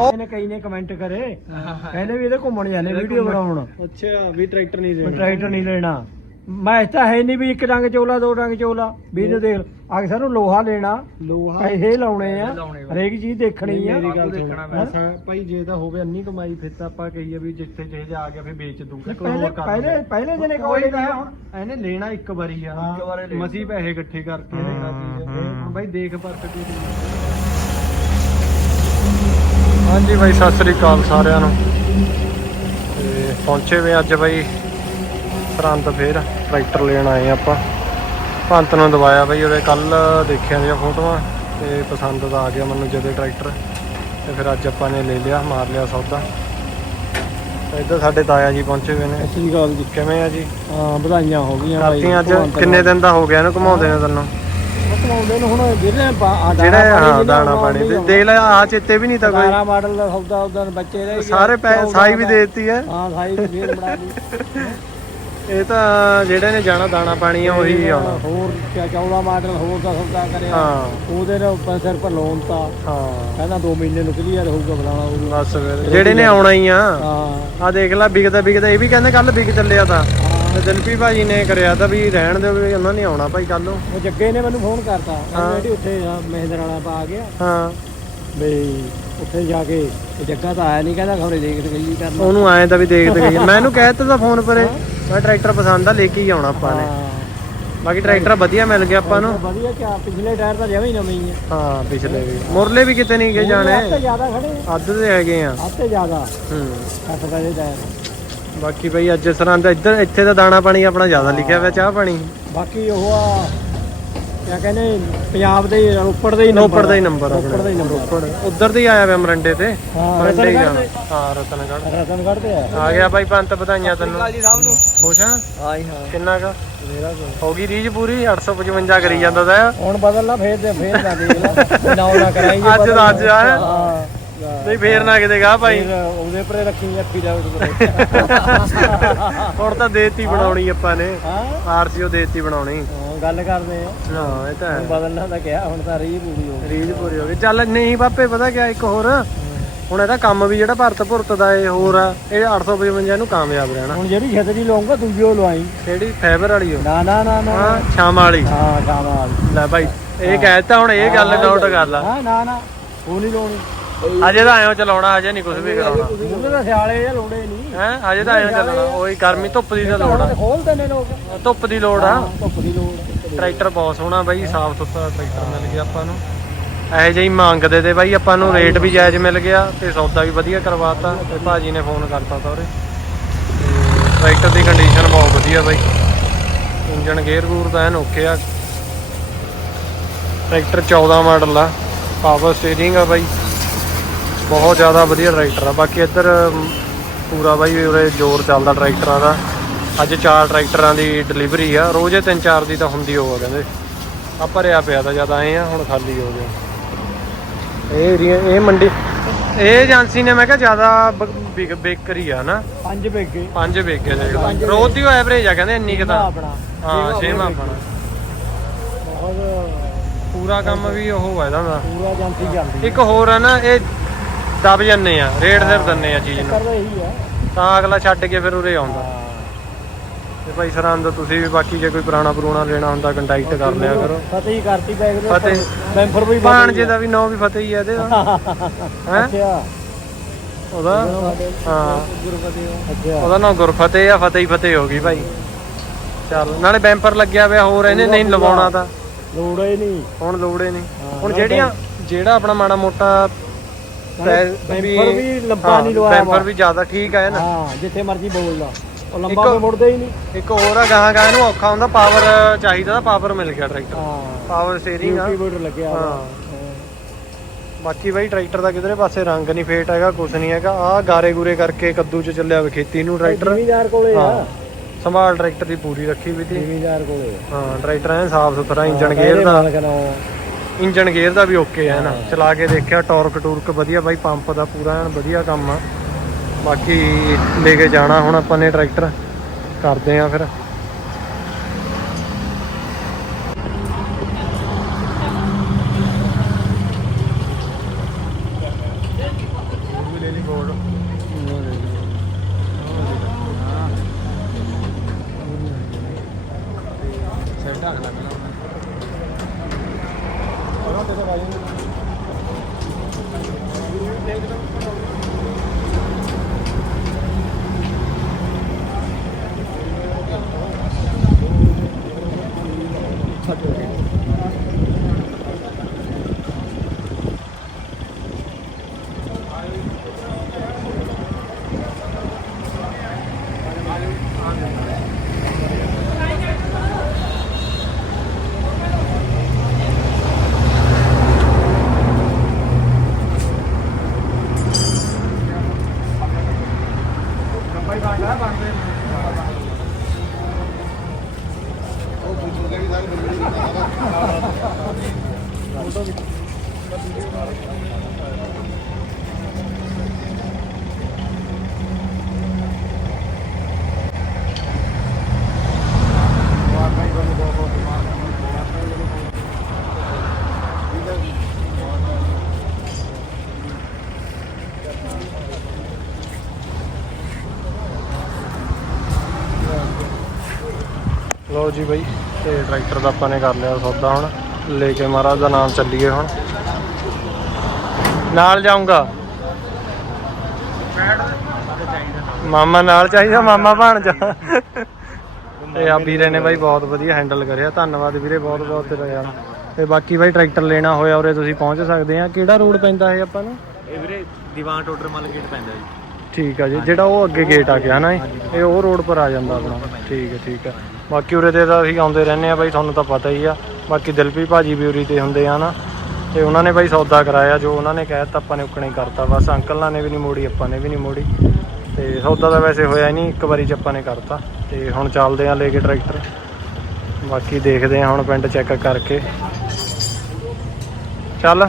ਇਹਨੇ ਕਈ ਨੇ ਕਮੈਂਟ ਕਰੇ। ਕਹਿੰਦੇ ਵੀ ਇਹਦੇ ਘੁੰਮਣ ਜਾਂਦੇ ਵੀਡੀਓ ਬਣਾਉਣ। ਅੱਛਾ ਵੀ ਟਰੈਕਟਰ ਨਹੀਂ ਵੀ ਟਰੈਕਟਰ ਨਹੀਂ ਲੈਣਾ। ਮੈਂ ਤਾਂ ਹੈ ਨਹੀਂ ਵੀ ਇੱਕ ਰੰਗ ਚੋਲਾ ਦੋ ਰੰਗ ਚੋਲਾ। ਵੀ ਇਹਨੂੰ ਦੇਖ ਆ ਸਾਨੂੰ ਲੋਹਾ ਲੈਣਾ। ਲੋਹਾ? ਪੈਸੇ ਲਾਉਣੇ ਆ। ਹਰੇਕ ਚੀਜ਼ ਦੇਖਣੀ ਆ। ਮੇਰੀ ਗੱਲ ਸੁਣ ਦੇਖਣਾ ਐਸਾ ਭਾਈ ਜੇ ਤਾਂ ਹੋਵੇ ਅੰਨੀ ਕਮਾਈ ਫਿਰ ਤਾਂ ਆਪਾਂ ਕਹੀਏ ਵੀ ਜਿੱਥੇ ਜਿਹੇ ਆ ਗਿਆ ਫਿਰ ਵੇਚ ਦੂੰਗਾ ਪਹਿਲੇ ਪਹਿਲੇ ਪਹਿਲੇ ਜਨੇ ਕੋਈ ਕੋਈ ਨਾ ਹੁਣ। ਇਹਨੇ ਲੈਣਾ ਇੱਕ ਵਾਰੀ ਆ। ਮਸੀ ਪੈਸੇ ਇਕੱਠੇ ਕਰਕੇ ਲੈਣਾ ਹੁਣ ਬਾਈ ਦੇਖ ਪਰਖ ਕੇ ਹਾਂਜੀ ਬਾਈ ਸਤਿ ਸ੍ਰੀ ਅਕਾਲ ਸਾਰਿਆਂ ਨੂੰ। ਤੇ ਪਹੁੰਚੇ ਵੇ ਅੱਜ ਬਾਈ ਸਰੰਦ ਫੇਰ ਟਰੈਕਟਰ ਲੈਣ ਆਏ ਆਪਾਂ। ਪੰਤ ਨੂੰ ਦਵਾਇਆ ਬਾਈ ਉਹਦੇ ਕੱਲ ਦੇਖਿਆ ਦੀਆਂ ਫੋਟੋਆਂ ਤੇ ਪਸੰਦ ਤਾਂ ਆ ਗਿਆ ਮੈਨੂੰ ਜਦੇ ਟਰੈਕਟਰ। ਤੇ ਫਿਰ ਅੱਜ ਆਪਾਂ ਨੇ ਲੈ ਲਿਆ ਮਾਰ ਲਿਆ ਸੌਦਾ। ਇੱਧਰ ਸਾਡੇ ਤਾਇਆ ਜੀ ਪਹੁੰਚੇ ਹੋਏ ਨੇ। ਅਸਲੀ ਗੱਲ ਜੀ। ਕਿਵੇਂ ਆ ਜੀ? ਹਾਂ ਵਧਾਈਆਂ ਹੋ ਗਈਆਂ ਰਾਤੀ ਅੱਜ ਕਿੰਨੇ ਦਿਨ ਦਾ ਹੋ ਗਿਆ ਇਹਨੂੰ ਘੁਮਾਉਂਦੇ ਨੇ ਤੈਨੂੰ? ਕਮਾਉਂਦੇ ਨੂੰ ਹੁਣ ਜਿਹੜੇ ਬਾ- ਆਹ ਦਾਣਾ ਜਿਹੜਾ ਪਾਣੀ ਹਾਂ ਜਿਹਨੇ ਦਾਣਾ ਆਉਣਾ ਪਾਣੀ ਉਹਨੇ ਦੇ ਦੇਖ ਲੈ ਆ ਚਿੱਤੇ ਵੀ ਨਹੀਂ ਤਾਂ ਕੋਈ। 17 ਮਾਡਲ ਦਾ ਸੌਦਾ ਉਦੋਂ ਬੱਚੇ ਰਹਿ ਗਏ ਸਾਰੇ ਪੈ ਸਾਈ ਵੀ ਦੇ। ਦਿੱਤੀ ਹੈ ਹਾਂ ਸਾਈ ਵੀ ਫੇਰ ਬਣਾ ਲਈ। ਇਹ ਤਾਂ ਜਿਹੜੇ ਨੇ ਜਾਣਾ ਦਾਣਾ ਪਾਣੀ ਆ ਉਹੀ ਆਉਣਾ। ਹੋਰ ਕਿਆ 14 ਮਾਡਲ ਹੋਰ ਦਾ ਸੌਦਾ ਕਰਿਆ। ਹਾਂ। ਉਹਦੇ ਨਾਲ ਉੱਪਰ ਸਿਰ ਪਰ ਲੋਨ ਤਾਂ। ਹਾਂ। ਕਹਿੰਦਾ 2 ਮਹੀਨੇ ਨੂੰ ਕਲੀਅਰ ਹੋਊਗਾ ਫਲਾਣਾ ਹੋਊਗਾ। ਬਸ ਫਿਰ। ਜਿਹੜੇ ਨੇ ਆਉਣਾ ਹੀ ਆ। ਹਾਂ। ਆ ਦੇਖ ਲੈ ਵਿਕਦਾ ਵਿਕਦਾ ਇਹ ਵੀ ਕਹਿੰਦੇ ਕੱਲ ਵਿਕ ਚੱਲਿਆ ਤਾਂ। ਤੇ ਦਿਲਪੀ ਭਾਜੀ ਨੇ ਕਰਿਆ ਤਾਂ ਵੀ ਰਹਿਣ ਦਿਓ ਵੀ ਉਹਨਾਂ ਨੇ ਆਉਣਾ ਭਾਈ ਕੱਲ ਨੂੰ। ਉਹ ਜੱਗੇ ਨੇ ਮੈਨੂੰ ਫੋਨ ਕਰਤਾ। ਹਾਂ। ਕਹਿੰਦਾ ਉੱਥੇ ਆ ਮਹਿੰਦਰ ਵਾਲਾ ਪਾ ਗਿਆ ਹਾਂ। ਬਈ ਉੱਥੇ ਜਾ ਕੇ ਇਹ ਜੱਗਾ ਤਾਂ ਆਇਆ ਨਹੀਂ ਕਹਿੰਦਾ ਖਬਰੇ ਦੇਖ ਤੇ ਗਈ ਕਰਨਾ ਉਹਨੂੰ ਆਏ ਤਾਂ ਵੀ ਦੇਖਦੇ ਗਏ ਮੈਂ ਇਹਨੂੰ ਕਹਿ ਦਿੱਤਾ ਤਾਂ ਫੋਨ ਪਰੇ ਮੈਂ ਟਰੈਕਟਰ ਪਸੰਦ ਆ ਲੈ ਕੇ ਹੀ ਆਉਣਾ ਆਪਾਂ ਨੇ। ਹਾਂ। ਬਾਕੀ ਟਰੈਕਟਰ ਵਧੀਆ ਮਿਲ ਗਿਆ ਆਪਾਂ ਨੂੰ। ਵਧੀਆ ਕਿਆ ਪਿਛਲੇ ਟਾਇਰ ਤਾਂ ਜਮੇ ਹੀ ਨਵੇਂ ਹੀ ਆ। ਹਾਂ ਪਿਛਲੇ ਵੀ। ਮੁਰਲੇ ਵੀ ਕਿਤੇ ਨਹੀਂ ਗਏ ਜਾਣੇ। ਜ਼ਿਆਦਾ ਖੜੇ ਅੱਧ ਦੇ ਹੈਗੇ ਆ। ਅੱਤੇ ਜ਼ਿਆਦਾ। ਹੂੰ। 60 ਦਾ ਟਾਇਰ। ਬਾਕੀ ਬਈ ਅੱਜ ਸਰਹੰਦ ਇੱਧਰ ਇੱਥੇ ਦਾ ਦਾਣਾ ਪਾਣੀ ਆਪਣਾ ਜ਼ਿਆਦਾ ਲਿਖਿਆ ਹੋਇਆ ਚਾਹ ਪਾਣੀ। ਬਾਕੀ ਉਹ ਆ ਕਿਆ ਕਹਿੰਦੇ ਪੰਜਾਬ ਦੇ ਹੀ, ਰੋਪੜ ਦੇ ਹੀ ਰੋਪੜ ਦਾ ਹੀ ਨੰਬਰ ਰੋਪੜ ਦਾ ਹੀ ਨੰਬਰ ਰੋਪੜ ਉਧਰ ਦੀ ਆਇਆ ਵੇ ਮਰੰਡੇ ਤੇ। ਹਾਂ ਮਰੰਡੇ ਹੀ ਰਤਨਗੜ੍ਹ ਜਾਣਾ ਦੇ। ਹਾਂ ਰਤਨਗੜ੍ਹ। ਰਤਨਗੜ੍ਹ ਤੇ ਆ। ਆ ਗਿਆ ਬਾਈ ਪੰਤ ਵਧਾਈਆਂ ਤੈਨੂੰ। ਜੀ ਸਾਹਿਬ ਨੂੰ। ਖੁਸ਼ ਆ? ਆਈ ਹਾਂ। ਕਿੰਨਾ ਕਾ? ਮੇਰਾ ਹੋ ਗਈ ਰੀਜ ਪੂਰੀ? 855 ਕਰੀ ਜਾਂਦਾ ਤਾ। ਹੁਣ ਬਦਲਣਾ ਫੇਰ ਤੇ ਫੇਰ ਨਾ ਦੇਖ ਲੈ। ਨਾ ਨਾ ਕਰਾਂਗੇ ਅੱਜ ਦਾ ਅੱਜ ਆ। ਹਾਂ। ਨਹੀਂ ਫੇਰ ਨਾ ਕਿਤੇ ਗਾ ਭਾਈ। ਫਿਰ ਉਹਦੇ ਪਰੇ ਰੱਖੀ ਅੱਪੀ ਦਾ ਹੁਣ ਤਾਂ ਦੇਤੀ ਬਣਾਉਣੀ ਆਪਾਂ ਨੇ। ਆਰਸੀਓ ਦੇਤੀ ਬਣਾਉਣੀ। ਗੱਲ ਕਰਦੇ ਆ। ਹਾਂ ਇਹ ਤਾਂ ਬਦਲਣਾ ਤਾਂ ਕਿਹਾ ਹੁਣ ਤਾਂ ਰੀ ਪੂਰੀ ਹੋ ਗਈ। ਰੀਜ ਪੂਰੀ ਹੋ ਗਈ। ਚੱਲ ਨਹੀਂ ਬਾਪੇ ਪਤਾ ਕਿਆ ਇੱਕ ਹੋਰ? ਹੁਣ ਇਹਦਾ ਕੰਮ ਵੀ ਜਿਹੜਾ ਭਰਤ ਭੁਰਤ ਦਾ ਇਹ ਹੋਰ ਆ ਇਹ 855 ਨੂੰ ਕਾਮਯਾਬ ਰਹਿਣਾ। ਹੁਣ ਜਿਹੜੀ ਛਤਰੀ ਲਾਉਂਗਾ ਦੂਜੀ ਉਹ ਲਵਾਈ। ਕਿਹੜੀ? ਫਾਈਬਰ ਵਾਲੀ ਹੋ ਨਾ ਨਾ ਨਾ ਨਾ। ਹਾਂ ਛਾਮ ਵਾਲੀ। ਹਾਂ ਸ਼ਾਮਾਲ ਲੈ ਭਾਈ ਇਹ ਕਹਿਤਾ ਹੁਣ ਇਹ ਗੱਲ ਨੋਟ ਕਰ ਲਾ। ਹਾਂ ਨਾ ਨਾ। ਉਹ ਨਹੀਂ ਲਾਉਣੀ। ਅਜੇ ਤਾਂ ਆਇਓ ਚਲਾਉਣਾ ਅਜੇ ਨਹੀਂ ਕੁਝ ਵੀ ਕਰਾਉਣਾ। ਉਹਦੇ ਤਾਂ ਸਿਆਲੇ ਜਾਂ ਲੋੜੇ ਨਹੀਂ। ਹੈ ਅਜੇ ਤਾਂ ਆਇਓ ਚੱਲਣਾ ਉਹੀ ਗਰਮੀ ਧੁੱਪ ਦੀ ਤਾਂ ਲੋੜ ਆ। ਹੁਣ ਖੋਲਦੇ ਨੇ ਲੋਕ। ਧੁੱਪ ਦੀ ਲੋੜ ਆ। ਧੁੱਪ ਦੀ ਲੋੜ ਟਰੈਕਟਰ ਬਹੁਤ ਸੋਹਣਾ ਬਾਈ ਸਾਫ਼ ਸੁਥਰਾ ਟਰੈਕਟਰ ਮਿਲ ਗਿਆ ਆਪਾਂ ਨੂੰ। ਇਹੋ ਜਿਹੀ ਮੰਗਦੇ ਤੇ ਬਾਈ ਆਪਾਂ ਨੂੰ ਰੇਟ ਵੀ ਜਾਇਜ਼ ਮਿਲ ਗਿਆ ਤੇ ਸੌਦਾ ਵੀ ਵਧੀਆ ਕਰਵਾਤਾ ਤੇ ਭਾਜੀ ਨੇ ਫੋਨ ਕਰਤਾ ਤਾ ਉਹਰੇ ਤੇ ਟਰੈਕਟਰ ਦੀ ਕੰਡੀਸ਼ਨ ਬਹੁਤ ਵਧੀਆ ਬਾਈ। ਇੰਜਨ ਗੇਅਰ ਗੂਰ ਤਾਂ ਐਨ ਓਕੇ ਆ। ਟਰੈਕਟਰ 14 ਮਾਡਲ ਆ ਪਾਵਰ ਸਟੀਅਰਿੰਗ ਆ ਬਾਈ। ਬਹੁਤ ਜ਼ਿਆਦਾ ਵਧੀਆ ਟਰੈਕਟਰ ਆ। ਬਾਕੀ ਇੱਧਰ ਪੂਰਾ ਬਾਈ ਉਰੇ ਜ਼ੋਰ ਚੱਲਦਾ ਟਰੈਕਟਰਾਂ ਦਾ। ਅੱਜ ਚਾਰ ਟਰੈਕਟਰਾਂ ਦੀ ਡਿਲੀਵਰੀ ਆ। ਰੋਜ਼ ਇਹ ਤਿੰਨ ਚਾਰ ਦੀ ਤਾਂ ਹੁੰਦੀ ਹੋਊਗਾ ਕਹਿੰਦੇ। ਆ ਭਰਿਆ ਪਿਆ ਤਾਂ ਜਦ ਆਏ ਆ ਹੁਣ ਖਾਲੀ ਹੋ ਗਿਆ। ਇਹ ਏਰੀਆ ਇਹ ਮੰਡੀ ਇਹ ਏਜੰਸੀ ਨੇ ਮੈਂ ਕਿਹਾ ਜ਼ਿਆਦਾ ਬਿਕ ਬੇਕਰੀ ਆ ਨਾ। ਪੰਜ ਬੇਗੇ। ਪੰਜ ਬੇਕੇ ਪੰਜ ਰੋਜ਼ ਦੀ ਐਵਰੇਜ ਆ ਕਹਿੰਦੇ ਇੰਨੀ ਕੁ ਤਾਂ। ਹਾਂ ਛੇਵਾਂ ਆਪਣਾ ਬਹੁਤ ਪੂਰਾ ਕੰਮ ਵੀ ਉਹ ਆ ਇਹਦਾ ਦਾ। ਪੂਰਾ ਜਾਂਤੀ ਚੱਲਦੀ ਇੱਕ ਹੋਰ ਆ ਨਾ ਇਹ ਦਬ ਜੰਨੇ ਆ ਰੇਟ ਸਿਰ ਦੰਨੇ ਆ ਚੀਜ਼ ਨੂੰ। ਕਰਦਾ ਇਹੀ ਆ। ਤਾਂ ਅਗਲਾ ਛੱਡ ਕੇ ਫਿਰ ਉਰੇ ਆਉਂਦਾ। ਤੇ ਭਾਈ ਸਰਹੰਦ ਤੁਸੀਂ ਵੀ ਬਾਕੀ ਜੇ ਕੋਈ ਪੁਰਾਣਾ ਪੁਰਾਣਾ ਲੈਣਾ ਹੁੰਦਾ ਕੰਟੈਕਟ ਕਰ ਲਿਆ ਕਰੋ। ਫਤਿਹ ਹੀ ਕਰਤੀ ਬੈਗ ਦੇ ਫਤਿਹ। ਮੈਂਬਰ ਵੀ ਭਾਣਜੇ ਦਾ ਵੀ ਨਾਂ ਵੀ ਫਤਿਹ ਹੀ ਆ ਇਹਦੇ ਦਾ। ਹੈ। ਅੱਛਾ। ਉਹਦਾ? ਹਾਂ। ਗੁਰਫਤਿਹ ਅੱਛਾ। ਉਹਦਾ ਨਾਂ ਗੁਰਫਤਿਹ ਆ ਫਤਿਹ ਹੀ ਫਤਿਹ ਹੋ ਗਈ ਭਾਈ। ਚੱਲ ਨਾਲੇ ਬੈਂਪਰ ਲੱਗਿਆ ਪਿਆ ਹੋਰ ਇਹਨੇ ਨਹੀਂ ਲਵਾਉਣਾ ਤਾਂ। ਲੋੜ ਹੀ ਨਹੀਂ। ਹੁਣ ਲੋੜੇ ਨਹੀਂ। ਹੁਣ ਜਿਹੜੀਆਂ ਜਿਹੜਾ ਆਪਣਾ ਮਾੜਾ ਮੋਟਾ ਬੈਂਪਰ ਵੀ ਲੰਬਾ ਨਹੀਂ ਲਵਾਇਆ ਬੈਂਪਰ ਵੀ। ਜ਼ਿਆਦਾ ਠੀਕ ਆ ਨਾ? ਹਾਂ ਜਿੱਥੇ ਮਰਜ਼ੀ ਬੋਲਦਾ ਉਹ ਲੰਬਾ ਤੇ ਮੁੜਦਾ ਹੀ ਨਹੀਂ। ਇੱਕ ਹੋਰ ਆ ਗਾਹਾਂ ਗਾਹਾਂ ਨੂੰ ਔਖਾ ਹੁੰਦਾ ਪਾਵਰ ਚਾਹੀਦਾ ਤਾਂ ਪਾਵਰ ਮਿਲ ਗਿਆ ਟਰੈਕਟਰ ਹਾਂ ਪਾਵਰ ਸਟੀਅਰਿੰਗ ਆ। ਕੀਬੋਰਡ ਲੱਗਿਆ ਹੋਇਆ। ਹਾਂ। ਬਾਕੀ ਬਾਈ ਟਰੈਕਟਰ ਦਾ ਕਿਧਰੇ ਪਾਸੇ ਰੰਗ ਨਹੀਂ ਫੇਟ ਹੈਗਾ ਕੁਛ ਨਹੀਂ ਹੈਗਾ। ਆ ਗਾਰੇ ਗੂਰੇ ਕਰਕੇ ਕੱਦੂ ਚ ਚੱਲਿਆ ਵੇ ਖੇਤੀ ਨੂੰ ਟਰੈਕਟਰ। ਜ਼ਿਮੀਦਾਰ ਕੋਲੇ ਆ। ਹਾਂ। ਸੰਭਾਲ ਟਰੈਕਟਰ ਦੀ ਪੂਰੀ ਰੱਖੀ ਵੀ ਤੀ। ਜ਼ਿਮੀਦਾਰ ਕੋਲੇ ਆ। ਹਾਂ ਟਰੈਕਟਰ ਐ ਸਾਫ਼ ਸੁਥਰਾ ਗੇਅਰ ਦਾ। ਨਾਲ ਇੰਜਨ ਗੇਅਰ ਦਾ ਵੀ ਓਕੇ ਹੈ ਨਾ। ਚਲਾ ਕੇ ਦੇਖਿਆ, ਟਾਰਕ ਟੂਰਕ ਵਧੀਆ ਬਾਈ, ਪੰਪ ਦਾ ਪੂਰਾ ਐਨ ਵਧੀਆ ਕੰਮ ਆ। ਬਾਕੀ ਲੈ ਕੇ ਜਾਣਾ ਹੁਣ ਆਪਾਂ ਨੇ ਟਰੈਕਟਰ। ਕਰਦੇ ਆ ਫਿਰ। Pedro ਜੀ ਬਾਈ, ਤੇ ਟਰੈਕਟਰ ਦਾ ਆਪਾਂ ਨੇ ਕਰ ਲਿਆ ਸੌਦਾ ਹੁਣ। ਲੈ ਕੇ ਮਹਾਰਾਜ ਦਾ ਨਾਮ ਚੱਲੀਏ ਹੁਣ। ਨਾਲ ਜਾਊਂਗਾ। ਮਾਮਾ ਨਾਲ ਚਾਹੀਦਾ, ਮਾਮਾ ਭਾਣਜਾ ਤੇ ਆ ਵੀਰੇ ਨੇ ਬਾਈ ਬਹੁਤ ਵਧੀਆ ਹੈਂਡਲ ਕਰਿਆ। ਧੰਨਵਾਦ ਵੀਰੇ, ਬਹੁਤ ਬਹੁਤ ਤੇਰਾ ਯਾਰ। ਤੇ ਬਾਕੀ ਬਾਈ ਟਰੈਕਟਰ ਲੈਣਾ ਹੋਇਆ ਉਰੇ ਤੁਸੀਂ ਪਹੁੰਚ ਸਕਦੇ ਆ। ਕਿਹੜਾ ਰੋਡ ਪੈਂਦਾ ਇਹ ਆਪਾਂ ਨੂੰ? ਇਹ ਵੀਰੇ ਦੀਵਾਨ ਟੋਡਰ ਮਲ ਗੇਟ ਪੈਂਦਾ ਜੀ। ਠੀਕ ਆ ਜੀ, ਜਿਹੜਾ ਉਹ ਅੱਗੇ ਗੇਟ ਆ ਗਿਆ ਨਾ ਜੀ, ਇਹ ਉਹ ਰੋਡ ਪਰ ਆ ਜਾਂਦਾ ਆਪਣਾ। ਠੀਕ ਹੈ ਠੀਕ ਹੈ ਬਾਕੀ ਉਰੇ ਤੇ ਤਾਂ ਅਸੀਂ ਆਉਂਦੇ ਰਹਿੰਦੇ ਆ ਬਾਈ, ਤੁਹਾਨੂੰ ਤਾਂ ਪਤਾ ਹੀ ਆ। ਬਾਕੀ ਦਿਲਪੀ ਭਾਜੀ ਵੀ ਉਰੀ ਤੇ ਹੁੰਦੇ ਆ ਨਾ, ਤੇ ਉਹਨਾਂ ਨੇ ਬਾਈ ਸੌਦਾ ਕਰਾਇਆ, ਜੋ ਉਹਨਾਂ ਨੇ ਕਹਿ ਦਿੱਤਾ, ਆਪਾਂ ਨੇ ਉੱਕਣਾ ਕਰਤਾ। ਬਸ ਅੰਕਲਾਂ ਨੇ ਵੀ ਨਹੀਂ ਮੋੜੀ, ਆਪਾਂ ਨੇ ਵੀ ਨਹੀਂ ਮੋੜੀ। ਤੇ ਸੌਦਾ ਤਾਂ ਵੈਸੇ ਹੋਇਆ ਨਹੀਂ ਇੱਕ ਵਾਰੀ ਚ ਆਪਾਂ ਨੇ ਕਰਤਾ। ਤੇ ਹੁਣ ਚੱਲਦੇ ਆ ਲੈ ਕੇ ਟਰੈਕਟਰ ਬਾਕੀ ਦੇਖਦੇ ਆ ਹੁਣ ਪਿੰਡ ਚੈੱਕ ਕਰਕੇ। ਚੱਲ।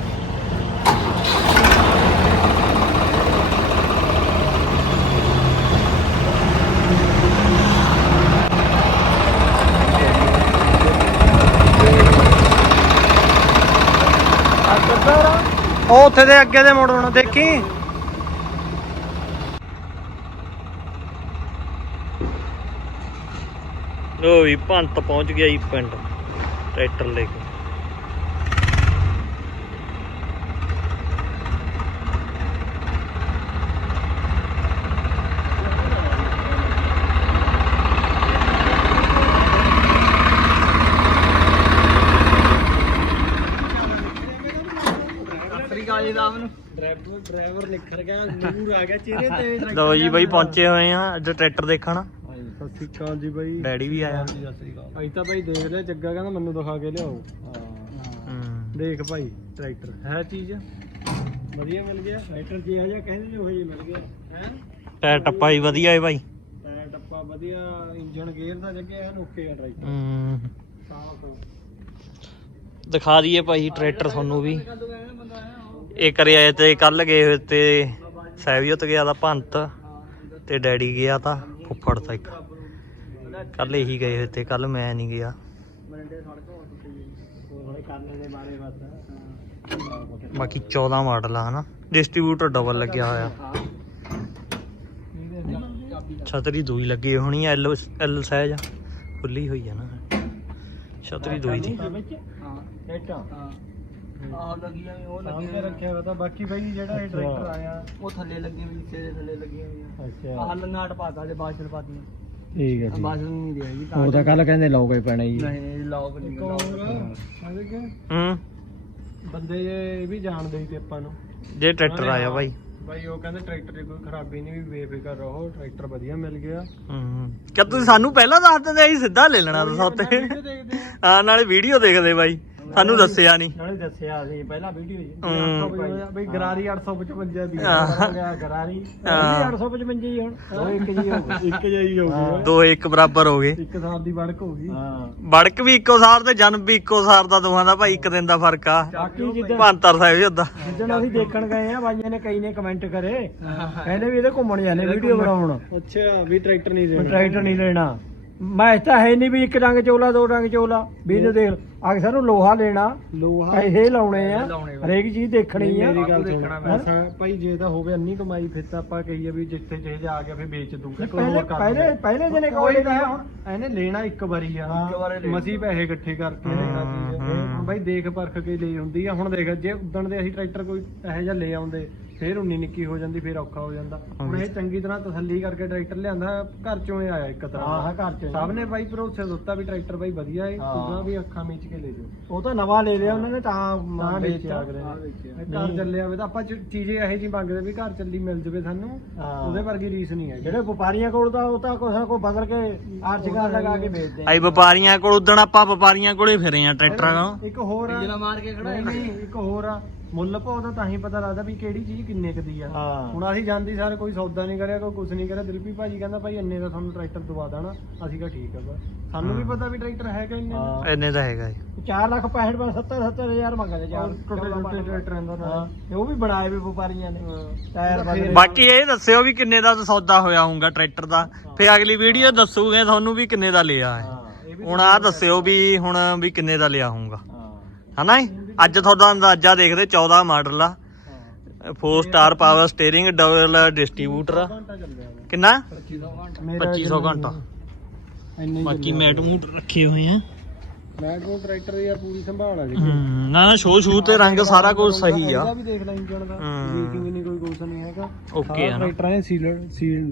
ਉਹ ਉੱਥੇ ਦੇ ਅੱਗੇ ਦੇ ਮੋੜ ਹੁਣ, ਦੇਖੀ? ਲੋ ਵੀ ਭੰਤ ਪਹੁੰਚ ਗਿਆ ਜੀ ਪਿੰਡ, ਟਰੈਕਟਰ ਲੈ ਕੇ। ਡਰਾਈਵਰ ਡਰਾਈਵਰ ਨਿਖਰ ਗਿਆ ਨੂਰ ਆ ਗਿਆ ਚਿਹਰੇ ਤੇ ਲੋ ਜੀ ਬਾਈ ਪਹੁੰਚੇ ਹੋਏ ਆ ਅੱਜ ਟਰੈਕਟਰ ਦੇਖਣ। ਸਤਿ ਸ਼੍ਰੀ ਅਕਾਲ ਜੀ ਬਾਈ। ਡੈਡੀ ਵੀ ਆਇਆ। ਅਸੀਂ ਤਾਂ ਬਾਈ ਦੇਖ ਲਿਆ ਜੱਗਾ ਕਹਿੰਦਾ ਮੈਨੂੰ ਦਿਖਾ ਕੇ ਲਿਆਓ। ਹੂੰ। ਦੇਖ ਭਾਈ ਟਰੈਕਟਰ ਹੈ ਚੀਜ਼? ਵਧੀਆ ਮਿਲ ਗਿਆ। ਟਰੈਕਟਰ ਜੀ ਆ ਜਾ ਕਹਿੰਦੇ ਨੇ ਉਹ ਜੀ ਮਿਲ ਗਿਆ। ਹੈ? ਟਾਇਰ ਟੱਪਾ ਹੀ ਵਧੀਆ ਹੈ ਬਾਈ ਟਾਇਰ ਟੱਪਾ ਵਧੀਆ ਇੰਜਨ ਗੇਅਰ ਦਾ ਜੱਗੇ ਐਨ ਓਕੇ ਆ ਟਰੈਕਟਰ। ਹੂੰ। ਸਾਫ਼ ਦਿਖਾ ਦਈਏ ਭਾਈ ਟਰੈਕਟਰ ਤੁਹਾਨੂੰ ਵੀ। ਇਹ ਕਰੇ ਆਏ ਤੇ ਕੱਲ ਗਏ ਹੋਏ ਤੇ ਸਹਿਬਯੋਤ ਗਿਆ ਦਾ ਭੰਤ ਤੇ ਡੈਡੀ ਗਿਆ ਤਾਂ ਫੁੱਫੜ ਤਾਂ ਇੱਕ। ਕੱਲ ਇਹੀ ਗਏ ਹੋਏ ਤੇ ਕੱਲ ਮੈਂ ਨਹੀਂ ਗਿਆ। ਬਾਕੀ 14 ਮਾਡਲ ਆ, ਹਨਾ? ਡਿਸਟ੍ਰੀਬਿਊਟਰ ਡਬਲ ਲੱਗਿਆ ਹੋਇਆ। ਛਤਰੀ ਦੂਈ ਲੱਗੀ ਹੋਣੀ ਐਲ ਐਲ ਸਾਈਜ਼। ਖੁੱਲੀ ਹੋਈ ਆ ਨਾ। ਛਤਰੀ ਦੂਈ ਦੀ। ਹਾਂ ਆਹ ਲੱਗੀਆਂ ਉਹ ਲੱਗੀਆਂ ਰੱਖਿਆ ਹੋਇਆ ਤਾਂ ਬਾਕੀ ਬਾਈ ਜਿਹੜਾ ਇਹ ਟਰੈਕਟਰ ਆਇਆ ਉਹ ਥੱਲੇ ਲੱਗੀ ਹੋਈ ਸੇ ਦੇ ਥੱਲੇ ਲੱਗੀ ਹੋਈ ਆ ਅੱਛਾ। ਆਹ ਲੰਗਾਟ ਪਾਤਾ ਦੇ ਬਾਸ਼ਰ ਪਾਤੀਆਂ ਠੀਕ ਹੈ ਬਾਸ਼ਰ ਨਹੀਂ ਰਿਹਾ ਜੀ ਉਹ ਤਾਂ ਕੱਲ ਕਹਿੰਦੇ ਲੋਗੇ ਪੈਣਾ ਜੀ ਨਹੀਂ ਨਹੀਂ ਲੌਕ ਨਹੀਂ ਇੱਕ ਹੋਰ ਸਮਝ ਗਏ? ਹੂੰ। ਬੰਦੇ ਇਹ ਵੀ ਜਾਣਦੇ ਸੀ ਤੇ ਆਪਾਂ ਨੂੰ। ਜੇ ਟਰੈਕਟਰ ਆਇਆ ਭਾਈ ਬਾਈ। ਉਹ ਕਹਿੰਦੇ ਟਰੈਕਟਰ ਦੀ ਕੋਈ ਖਰਾਬੀ ਨਹੀਂ ਵੀ ਬੇਫਿਕਰ ਰਹੋ ਟਰੈਕਟਰ ਵਧੀਆ ਮਿਲ ਗਿਆ। ਹੂੰ ਕਿ ਤੁਸੀਂ ਸਾਨੂੰ ਪਹਿਲਾਂ ਦੱਸ ਦਿੰਦੇ ਅਸੀਂ ਸਿੱਧਾ ਲੈ ਲੈਣਾ ਤੁਸੀਂ ਉੱਤੇ ਦੇਖਦੇ ਹਾਂ ਨਾਲੇ ਵੀਡੀਓ ਦੇਖਦੇ ਬਾਈ। ਸਾਨੂੰ ਦੱਸਿਆ ਨਹੀਂ ਨਾਲੇ ਦੱਸਿਆ ਸੀ ਪਹਿਲਾਂ ਵੀਡੀਓ ਜੀ ਹੂੰ। ਬਈ ਗਰਾਰੀ 855 ਦੀ। ਹੋ। ਗਿਆ ਗਰਾਰੀ। ਹਾਂ। 855 ਜੀ ਹੁਣ। ਉਹ ਇੱਕ ਜੀ ਹੋ ਗਈ। ਇੱਕ ਜਾਈ ਹੋ ਗਈ। ਦੋ ਇੱਕ ਬਰਾਬਰ ਹੋ ਗਏ। ਇੱਕ ਸਾਲ ਦੀ ਵੜਕ ਹੋ ਗਈ। ਹਾਂ। ਬੜਕ ਵੀ ਇੱਕੋ ਸਾਰ ਤੇ ਜਨਮ ਵੀ ਇੱਕੋ ਸਾਰ ਦਾ ਦੋਹਾਂ ਦਾ ਭਾਈ ਇੱਕ ਦਿਨ ਦਾ ਫ਼ਰਕ ਆ। ਬਾਕੀ ਜਿੱਦਾਂ ਭਾਂਤਰ ਸਾਹਿਬ ਜਦਾ ਜਿੱਦਣ ਅਸੀਂ ਦੇਖਣ ਗਏ ਆ ਬਾਈਆਂ ਨੇ ਕਈ ਨੇ ਕਮੈਂਟ ਕਰੇ। ਕਹਿੰਦੇ ਵੀ ਇਹਦੇ ਘੁੰਮਣ ਜਾਂਦੇ ਵੀਡੀਓ ਬਣਾਉਣ। ਅੱਛਾ ਵੀ ਟਰੈਕਟਰ ਨਹੀਂ ਦੇਣਾ। ਟਰੈਕਟਰ ਨਹੀਂ ਲੈਣਾ। ਮੈਂ ਤਾਂ ਹੈ ਨਹੀਂ ਵੀ ਇੱਕ ਰੰਗ ਚੋਲਾ ਦੋ ਰੰਗ ਚੋਲਾ। ਵੀ ਇਹਨੂੰ ਦੇਖ ਆ ਕੇ ਸਾਨੂੰ ਲੋਹਾ ਲੈਣਾ। ਲੋਹਾ? ਪੈਸੇ ਲਾਉਣੇ ਆ। ਹਰੇਕ ਚੀਜ਼ ਦੇਖਣੀ ਆ। ਮੇਰੀ ਗੱਲ ਸੁਣ? ਪੈਸਾ ਭਾਈ ਜੇ ਤਾਂ ਹੋਵੇ ਅੰਨੀ ਕਮਾਈ ਫਿਰ ਤਾਂ ਆਪਾਂ ਕਹੀਏ ਵੀ ਜਿੱਥੇ ਜਿਹੇ ਜਾ ਆ ਗਿਆ ਫਿਰ ਵੇਚ ਦੂੰਗਾ ਕੋਈ ਪਹਿਲੇ ਹੋਰ ਕਰ ਪਹਿਲੇ ਪਹਿਲੇ ਜਨੇ ਕੋਈ ਕੋਲ ਨਾ ਹੁਣ ਇਹਨੇ ਲੈਣਾ ਇੱਕ ਵਾਰੀ ਆ। ਮਸੀ ਪੈਸੇ ਇਕੱਠੇ ਕਰਕੇ ਲੈਣਾ ਚੀਜ਼। ਹੂੰ। ਇਹ ਬਾਈ ਦੇਖ ਪਰਖ ਕੇ ਲਈ ਹੁੰਦੀ ਆ। ਹੁਣ ਦੇਖ ਜੇ ਉਦਣ ਦੇ ਅਸੀਂ ਟਰੈਕਟਰ ਕੋਈ ਇਹੋ ਜਿਹਾ ਲੈ ਆਉਂਦੇ ਫੇਰ ਉਨੀ ਨਿੱਕੀ ਹੋ ਜਾਂਦੀ ਫੇਰ ਔਖਾ ਹੋ ਜਾਂਦਾ। ਹੁਣ ਇਹ ਚੰਗੀ ਤਰ੍ਹਾਂ ਤਸੱਲੀ ਕਰਕੇ ਟਰੈਕਟਰ ਲਿਆਂਦਾ ਘਰ ਚੋਂ ਇਹ ਆਇਆ ਇੱਕ ਤਰ੍ਹਾਂ। ਹਾਂ ਘਰ ਚ। ਸਭ ਨੇ ਬਾਈ ਭਰੋਸੇ ਦਿੱਤਾ ਵੀ ਟਰੈਕਟਰ ਬਾਈ ਵਧੀਆ ਏ ਹਾਂ। ਤੁਸੀਂ ਵੀ ਅੱਖਾਂ ਮੀਚ ਕੇ ਲੈ ਜਾਓ। ਉਹ ਤਾਂ ਨਵਾਂ ਲੈ ਲਿਆ ਉਹਨਾਂ ਨੇ ਤਾਂ ਵੇਚਿਆ। ਅਗਲੇ ਨੇ। ਘਰ ਚੱਲਿਆ ਵੇ ਤਾਂ ਆਪਾਂ ਚੀਜ਼ ਇਹੋ ਜਿਹੀ ਮੰਗਦੇ ਵੀ ਘਰ ਚੱਲੀ ਮਿਲ ਜਵੇ ਸਾਨੂੰ। ਉਹਦੇ ਵਰਗੀ ਰੀਸ ਨਹੀਂ ਹੈ ਜਿਹੜੇ ਵਪਾਰੀਆਂ ਕੋਲ ਤਾਂ ਉਹ ਤਾਂ ਕੁਛ ਨਾ ਕੋਈ ਬਦਲ ਕੇ ਆਰਥਿਕਾਂ ਲਗਾ ਕੇ ਵੇਚਦੇ ਆਈ ਵਪਾਰੀਆਂ ਕੋਲ ਉਦਣ ਆਪਾਂ ਵਪਾਰੀਆਂ ਕੋਲੇ ਫਿਰੇ ਆ ਟਰੈਕਟਰਾਂ ਇੱਕ ਹੋਰ ਆ। ਇੰਜਣਾ ਮਾਰ ਕੇ ਖੜਾ ਨਹੀਂ ਇੱਕ ਹੋਰ ਆ। ਮੁੱਲ ਭਾਅ ਦਾ ਤਾਂ ਹੀ ਪਤਾ ਲੱਗਦਾ ਵੀ ਕਿਹੜੀ ਚੀਜ਼ ਕਿੰਨੇ ਕੁ ਦੀ ਆ। ਹਾਂ। ਹੁਣ ਅਸੀਂ ਜਾਂਦੀ ਸਾਰੇ ਕੋਈ ਸੌਦਾ ਨਹੀਂ ਕਰਿਆ ਕੋਈ ਕੁਝ ਨਹੀਂ ਕਰਿਆ ਦਿਲਪੀ ਭਾਜੀ ਕਹਿੰਦਾ ਭਾਈ ਇੰਨੇ ਦਾ ਤੁਹਾਨੂੰ ਟਰੈਕਟਰ ਦਵਾ ਦੇਣਾ ਅਸੀਂ ਕਿਹਾ ਠੀਕ ਆ ਬਸ। ਸਾਨੂੰ ਵੀ ਪਤਾ ਵੀ ਟਰੈਕਟਰ ਹੈਗਾ ਇੰਨੇ ਦਾ। ਹਾਂ। ਇੰਨੇ ਦਾ ਹੈਗਾ ਜੀ। 4 ਲੱਖ 65 ਬਣ 70 70000 ਮੰਗਦੇ ਚਾਰ ਟੁੱਟੇ ਟੁੱਟੇ ਟਰੈਕਟਰਾਂ ਦਾ। ਹਾਂ। ਤੇ ਉਹ ਵੀ ਬਣਾਏ ਵੀ ਵਪਾਰੀਆਂ ਨੇ। ਟਾਇਰ ਫਿਰ- ਬਦਲੇ ਬਾਕੀ ਇਹ ਦੱਸਿਓ ਵੀ ਕਿੰਨੇ ਦਾ ਸੌਦਾ ਹੋਇਆ ਹੋਊਗਾ ਟਰੈਕਟਰ ਦਾ। ਫੇ ਅਗਲੀ ਵੀਡੀਓ ਦੱਸੂਗੇ ਤੁਹਾਨੂੰ ਵੀ ਕਿੰਨੇ ਦਾ ਲਿਆ ਹੈ। ਹਾਂ। ਇਹ ਵੀ ਹੁਣ ਆ ਦੱਸਿਓ ਵੀ ਹੁਣ ਵੀ ਕਿੰਨੇ ਦਾ ਲਿਆ ਹੋਊਗਾ। ਹਾਂ। ਹਨਾ ਜੀ? ਅੱਜ ਤੁਹਾਡਾ ਅੰਦਾਜ਼ਾ ਦੇਖਦੇ 14 ਮਾਡਲ ਆ। 4 star power steering double distributor ਆ। ਘੰਟਾ ਚੱਲਿਆ ਵਾ। ਕਿੰਨਾ? ਮੇਰਾ 2500 ਘੰਟਾ। ਇੰਨੇ ਬਾਕੀ ਮੈਟ ਮੂਟ ਰੱਖੇ ਹੋਏ ਆ। ਮੈਂ ਕੋਲ ਟਰੈਕਟਰ ਦੀ ਆ ਪੂਰੀ ਸੰਭਾਲ ਆ ਜੀ ਨਾ ਨਾ ਸ਼ੋ ਸ਼ੂ ਤੇ ਰੰਗ ਸਾਰਾ ਕੁਝ ਸਹੀ ਆ। ਇਹਦਾ ਵੀ ਦੇਖ ਲੈ ਇੰਜਣ ਦਾ। ਹੂੰ। ਲੀਕਿੰਗ ਨਹੀਂ ਕੋਈ ਕੁਛ ਨਹੀਂ ਹੈਗਾ। ਓਕੇ ਆ ਨਾ। ਟਰੈਕਟਰਾਂ ਨੇ ਸੀਲ ਸੀਲ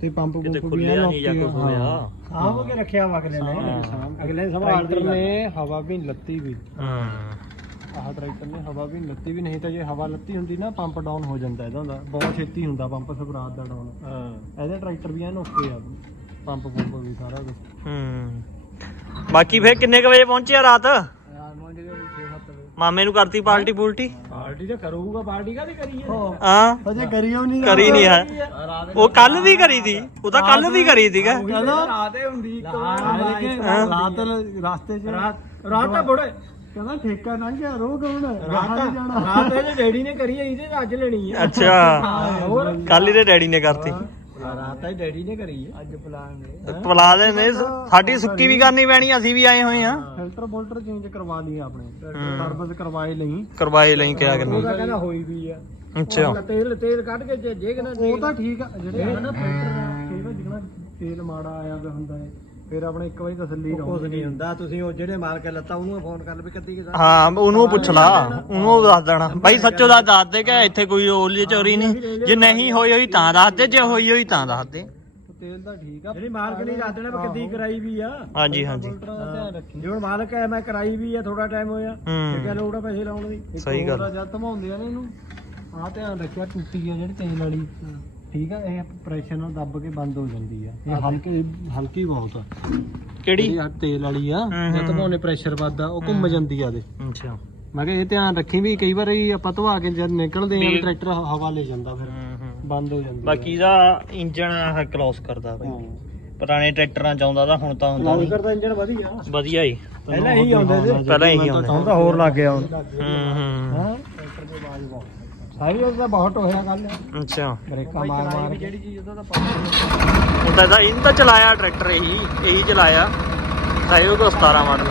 ਤੇ ਪੰਪ ਕਿਤੇ ਪੰਪ ਵੀ ਖੁੱਲਿਆ ਨਹੀਂ ਜਾਂ ਕੁਝ ਹੋਇਆ। ਸਾਂਭ ਕੇ ਰੱਖਿਆ ਵਾ ਅਗਲੇ ਨੇ। ਹਾਂ। ਅਗਲੇ ਨੇ ਟਰੈਕਟਰ ਨੇ ਹਵਾ ਵੀ ਲੱਤੀ ਵੀ। ਹੂੰ। ਆਹ ਟਰੈਕਟਰ ਨੇ ਹਵਾ ਵੀ ਲੱਤੀ ਵੀ ਨਹੀਂ ਤਾਂ ਜੇ ਹਵਾ ਲੱਤੀ ਹੁੰਦੀ ਨਾ ਪੰਪ ਡਾਊਨ ਹੋ ਜਾਂਦਾ ਇਹਦਾ ਹੁੰਦਾ ਬਹੁਤ ਛੇਤੀ ਹੁੰਦਾ ਪੰਪ ਸਪਰਾਤ ਦਾ ਡਾਊਨ ਹਾਂ। ਇਹਦੇ ਟਰੈਕਟਰ ਵੀ ਐਨ ਓਕੇ ਆ। ਪੰਪ ਪੰਪ ਵੀ ਸਾਰਾ ਕੁਝ ਹੂੰ। ਬਾਕੀ ਫੇਰ ਕਿੰਨੇ ਕੁ ਵਜੇ ਪਹੁੰਚਿਆ ਰਾਤ? ਮਾਮੇ ਨੂੰ ਕਰਤੀ ਪਾਰਟੀ ਪੂਲਟੀ ਪਾਰਟੀ? ਤਾਂ ਕਰੂਗਾ ਪਾਰਟੀ ਕਾਹਦੀ ਕਰੀਏ ਹਾਂ। ਅਜੇ ਕਰੀਓ ਨਹੀਂ ਕਰੀ ਨਹੀਂ ਹੈ। ਉਹ ਕੱਲ ਦੀ ਕਰੀ ਸੀ। ਉਹ ਤਾਂ ਕੱਲ ਦੀ ਕਰੀ ਸੀਗਾ। ਕਹਿੰਦਾ ਰਾਤੇ ਹੁੰਦੀ ਰਾਤ ਰਸਤੇ 'ਚ ਰਾਤ ਰਾਤ ਤਾਂ ਬੜੇ। ਕਹਿੰਦਾ ਠੇਕਾ ਲੰਘ ਗਿਆ ਰੋ ਕੌਣ ਰਾਤ ਤਾਂ ਰਾਤ ਇਹਦੇ ਡੈਡੀ ਨੇ ਕਰੀ ਹੈ ਇਹਦੇ ਅੱਜ ਲੈਣੀ ਹੈ। ਅੱਛਾ। ਹੋਰ? ਕੱਲ ਹੀ ਤੇ ਡੈਡੀ ਨੇ ਕਰਤੀ। ਰਾਤ ਤਾਂ ਡੈਡੀ ਨੇ ਕਰੀ ਹੈ ਅੱਜ ਪਲਾਨ ਨੇ। ਪਲਾ ਦੇ ਨੇ ਸਾਡੀ ਸੁੱਕੀ ਵੀ ਕਰਨੀ ਪੈਣੀ ਅਸੀਂ ਵੀ ਆਏ ਹੋਏ ਆ। ਫਿਲਟਰ ਬੋਲਟਰ ਚੇਂਜ ਕਰਵਾ ਲਈ ਆਪਣੇ। ਸਰਵਿਸ ਕਰਵਾਏ ਲਈ। ਕਰਵਾਏ ਲਈ ਕਿਹਾ ਉਹਦਾ ਕਰਨੀ। ਕਹਿੰਦਾ ਹੋਈ ਵੀ ਆ। ਅੱਛਾ। ਤੇਲ ਤੇਲ ਕੱਢ ਕੇ ਜੇ ਜੇ ਕਿਨਾ ਉਹ ਤਾਂ ਠੀਕ ਆ ਜਿਹੜੇ ਹੈ ਨਾ ਫਿਲਟਰ ਕਈ ਵਾਰ ਜਿਹੜਾ ਤੇਲ ਮਾੜਾ ਆਇਆ ਹੁੰਦਾ ਹੈ। ਫਿਰ ਆਪਣੇ ਇੱਕ ਵਾਰੀ ਤਸੱਲੀ ਕੁਝ ਨਹੀਂ ਹੁੰਦਾ ਤੁਸੀਂ ਉਹ ਜਿਹੜੇ ਮਾਰ ਕੇ ਲੱਤਾ ਉਹਨੂੰ ਫੋਨ ਕਰ ਲਵੇ ਕੱਦੀ ਕਿਦਾ ਹਾਂ ਉਹਨੂੰ ਪੁੱਛ ਲਾ ਉਹਨੂੰ ਦੱਸ ਦੇਣਾ। ਬਾਈ ਸੱਚੋ ਦਾ ਦੱਸ ਦੇ ਕਿ ਇੱਥੇ ਕੋਈ ਓਲੀ ਚੋਰੀ ਨਹੀਂ। ਜੇ ਨਹੀਂ ਹੋਈ ਹੋਈ ਤਾਂ ਦੱਸ ਦੇ ਜੇ ਹੋਈ ਹੋਈ ਤਾਂ ਦੱਸ ਦੇ। ਤੇਲ ਤਾਂ ਠੀਕ ਆ। ਜਿਹੜੀ ਮਾਲਕ ਨਹੀਂ ਦੱਸ ਦੇਣਾ ਵੀ ਕਿੱਦੀ ਕਰਾਈ ਵੀ ਆ। ਹਾਂਜੀ ਹਾਂਜੀ। ਜੇ ਹੁਣ ਮਾਲਕ ਹੈ ਮੈਂ ਕਰਾਈ ਵੀ ਆ ਥੋੜਾ ਟਾਈਮ ਹੋਇਆ। ਤੇ ਕਿਆ ਹੂੰ ਲੋੜ ਆ ਪੈਸੇ ਲਾਉਣ ਦੀ। ਸਹੀ ਗੱਲ। ਜਦ ਧਮਾਉਂਦੇ ਆ ਨਾ ਇਹਨੂੰ ਆਹ ਧਿਆਨ ਰੱਖਿਆ ਟੁੱਟੀ ਆ ਜਿਹੜੀ ਤੇਲ ਵਾਲੀ। ਠੀਕ ਆ ਇਹ ਪ੍ਰੈਸ਼ਰ ਨਾਲ ਦੱਬ ਕੇ ਬੰਦ ਹੋ ਜਾਂਦੀ ਆ। ਇਹ ਹਲਕੀ ਹਲਕੀ ਬਹੁਤ ਆ। ਕਿਹੜੀ? ਆਹ ਤੇਲ ਵਾਲੀ ਆ ਜਦ। ਧਮਾਉਣੇ ਪ੍ਰੈਸ਼ਰ ਵੱਧਦਾ ਉਹ ਘੁੰਮ ਜਾਂਦੀ ਆ ਦੇ ਅੱਛਾ। ਮੈਂ ਕਿਹਾ ਇਹ ਧਿਆਨ ਰੱਖੀ ਵੀ ਕਈ ਵਾਰੀ ਆਪਾਂ ਧਵਾ ਕੇ ਜਦ ਨਿਕਲਦੇ ਆ ਟਰੈਕਟਰ ਹਵਾ ਲੈ ਜਾਂਦਾ ਫਿਰ। ਬੰਦ ਹੋ ਜਾਂਦੀ ਬਾਕੀ ਇਹਦਾ ਇੰਜਨ ਆਹ ਕਲੋਸ ਕਰਦਾ ਬਾਈ। ਪੁਰਾਣੇ ਟਰੈਕਟਰਾਂ ਚ ਆਉਂਦਾ ਤਾਂ ਹੁਣ ਤਾਂ ਹੁੰਦਾ ਨਹੀਂ। ਕਰਦਾ ਇੰਜਣ ਵਧੀਆ। ਵਧੀਆ ਹੀ। ਪਹਿਲਾਂ ਇਹੀ ਆਉਂਦੇ ਸੀ। ਪਹਿਲਾਂ ਇਹੀ ਆਉਂਦੇ। ਹੁਣ ਤਾਂ ਹੋਰ ਲੱਗ ਗਿਆ ਹੁਣ। ਹੂੰ ਹੂੰ। ਹਾਂ ਸਾਰੀ ਉਹ ਤਾਂ ਬਹੁਤ। ਹੋਇਆ ਗੱਲ। ਅੱਛਾ। ਬ੍ਰੇਕਾਂ ਮਾਰ ਮਾਰ ਕੇ। ਜਿਹੜੀ ਚੀਜ਼ ਉਹਦਾ ਤਾਂ ਹੁਣ ਤਾਂ ਇਹਦਾ ਇਹਨੂੰ ਤਾਂ ਚਲਾਇਆ ਟਰੈਕਟਰ ਇਹੀ ਇਹੀ ਚਲਾਇਆ। ਤਾਂ ਇਹ ਉਹ 17 ਮਾਡਲ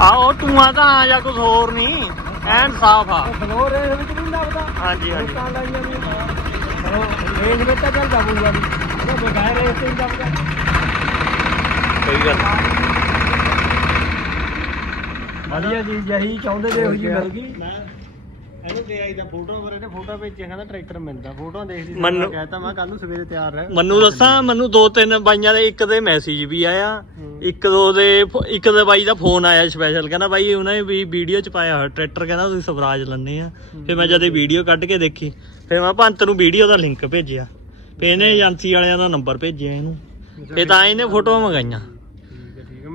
ਆ। ਉਹ ਧੂਆਂ ਤਾਂ ਆ ਜਾਂ ਕੁਝ ਹੋਰ ਨਹੀਂ ਐਨ ਸਾਫ਼ ਆ। ਫਲੋਰ ਇਹ ਵਿੱਚ ਨਹੀਂ ਲੱਗਦਾ। ਹਾਂਜੀ ਹਾਂਜੀ। ਤਾਂ ਲਾਈਆਂ ਵੀ। ਉਹ ਰੇਂਜ ਵਿੱਚ ਤਾਂ ਚੱਲ ਜਾਊਗਾ ਨਹੀਂ ਉਹ ਬਗੈਰ ਇਹ ਤੇ ਲੱਗਦਾ ਕੋਈ ਗੱਲ। ਵਧੀਆ ਜੀ ਜਹੀ ਚਾਹੁੰਦੇ ਤੇ ਉਹੋ ਜੀ ਮਿਲ ਗਈ। ਮੈਂ ਇਹਨੂੰ ਦੇ ਆਈ ਦਾ ਫੋਟੋ ਪਰ ਇਹਨੇ ਫੋਟੋ ਭੇਜਿਆ ਕਹਿੰਦਾ ਟਰੈਕਟਰ ਮਿਲਦਾ। ਫੋਟੋ ਦੇਖਦੀ ਸੀ ਮੈਨੂੰ- ਮੈਂ ਕਹਿਤਾ ਮੈਂ ਕੱਲ ਨੂੰ ਸਵੇਰੇ ਤਿਆਰ ਰਹਿ। ਮੈਨੂੰ ਦੱਸਾਂ ਮੈਨੂੰ ਦੋ ਤਿੰਨ ਬਾਈਆਂ ਦੇ ਇੱਕ ਦੇ ਮੈਸੇਜ ਵੀ ਆਇਆ ਇੱਕ ਦੋ ਦੇ ਫੋ- ਇੱਕ ਦੇ ਬਾਈ ਦਾ ਫੋਨ ਆਇਆ ਸਪੈਸ਼ਲ ਕਹਿੰਦਾ ਬਾਈ ਉਹਨੇ ਵੀ ਵੀਡੀਓ ਚ ਪਾਇਆ ਹੋਇਆ ਟਰੈਕਟਰ ਕਹਿੰਦਾ ਤੁਸੀਂ ਸਵਰਾਜ ਲੰਨੇ ਆ। ਫਿਰ ਮੈਂ ਜਦ ਇਹ ਵੀਡੀਓ ਕੱਢ ਕੇ ਦੇਖੀ ਫਿਰ ਮੈਂ ਭੰਤ ਨੂੰ ਵੀਡੀਓ ਦਾ ਲਿੰਕ ਭੇਜਿਆ। ਫਿਰ ਇਹਨੇ ਏਜੰਸੀ ਵਾਲਿਆਂ ਦਾ ਨੰਬਰ ਭੇਜਿਆ ਇਹਨੂੰ। ਫਿਰ ਤਾਂ ਇਹਨੇ ਫੋਟੋਆਂ ਮੰਗਾਈਆਂ।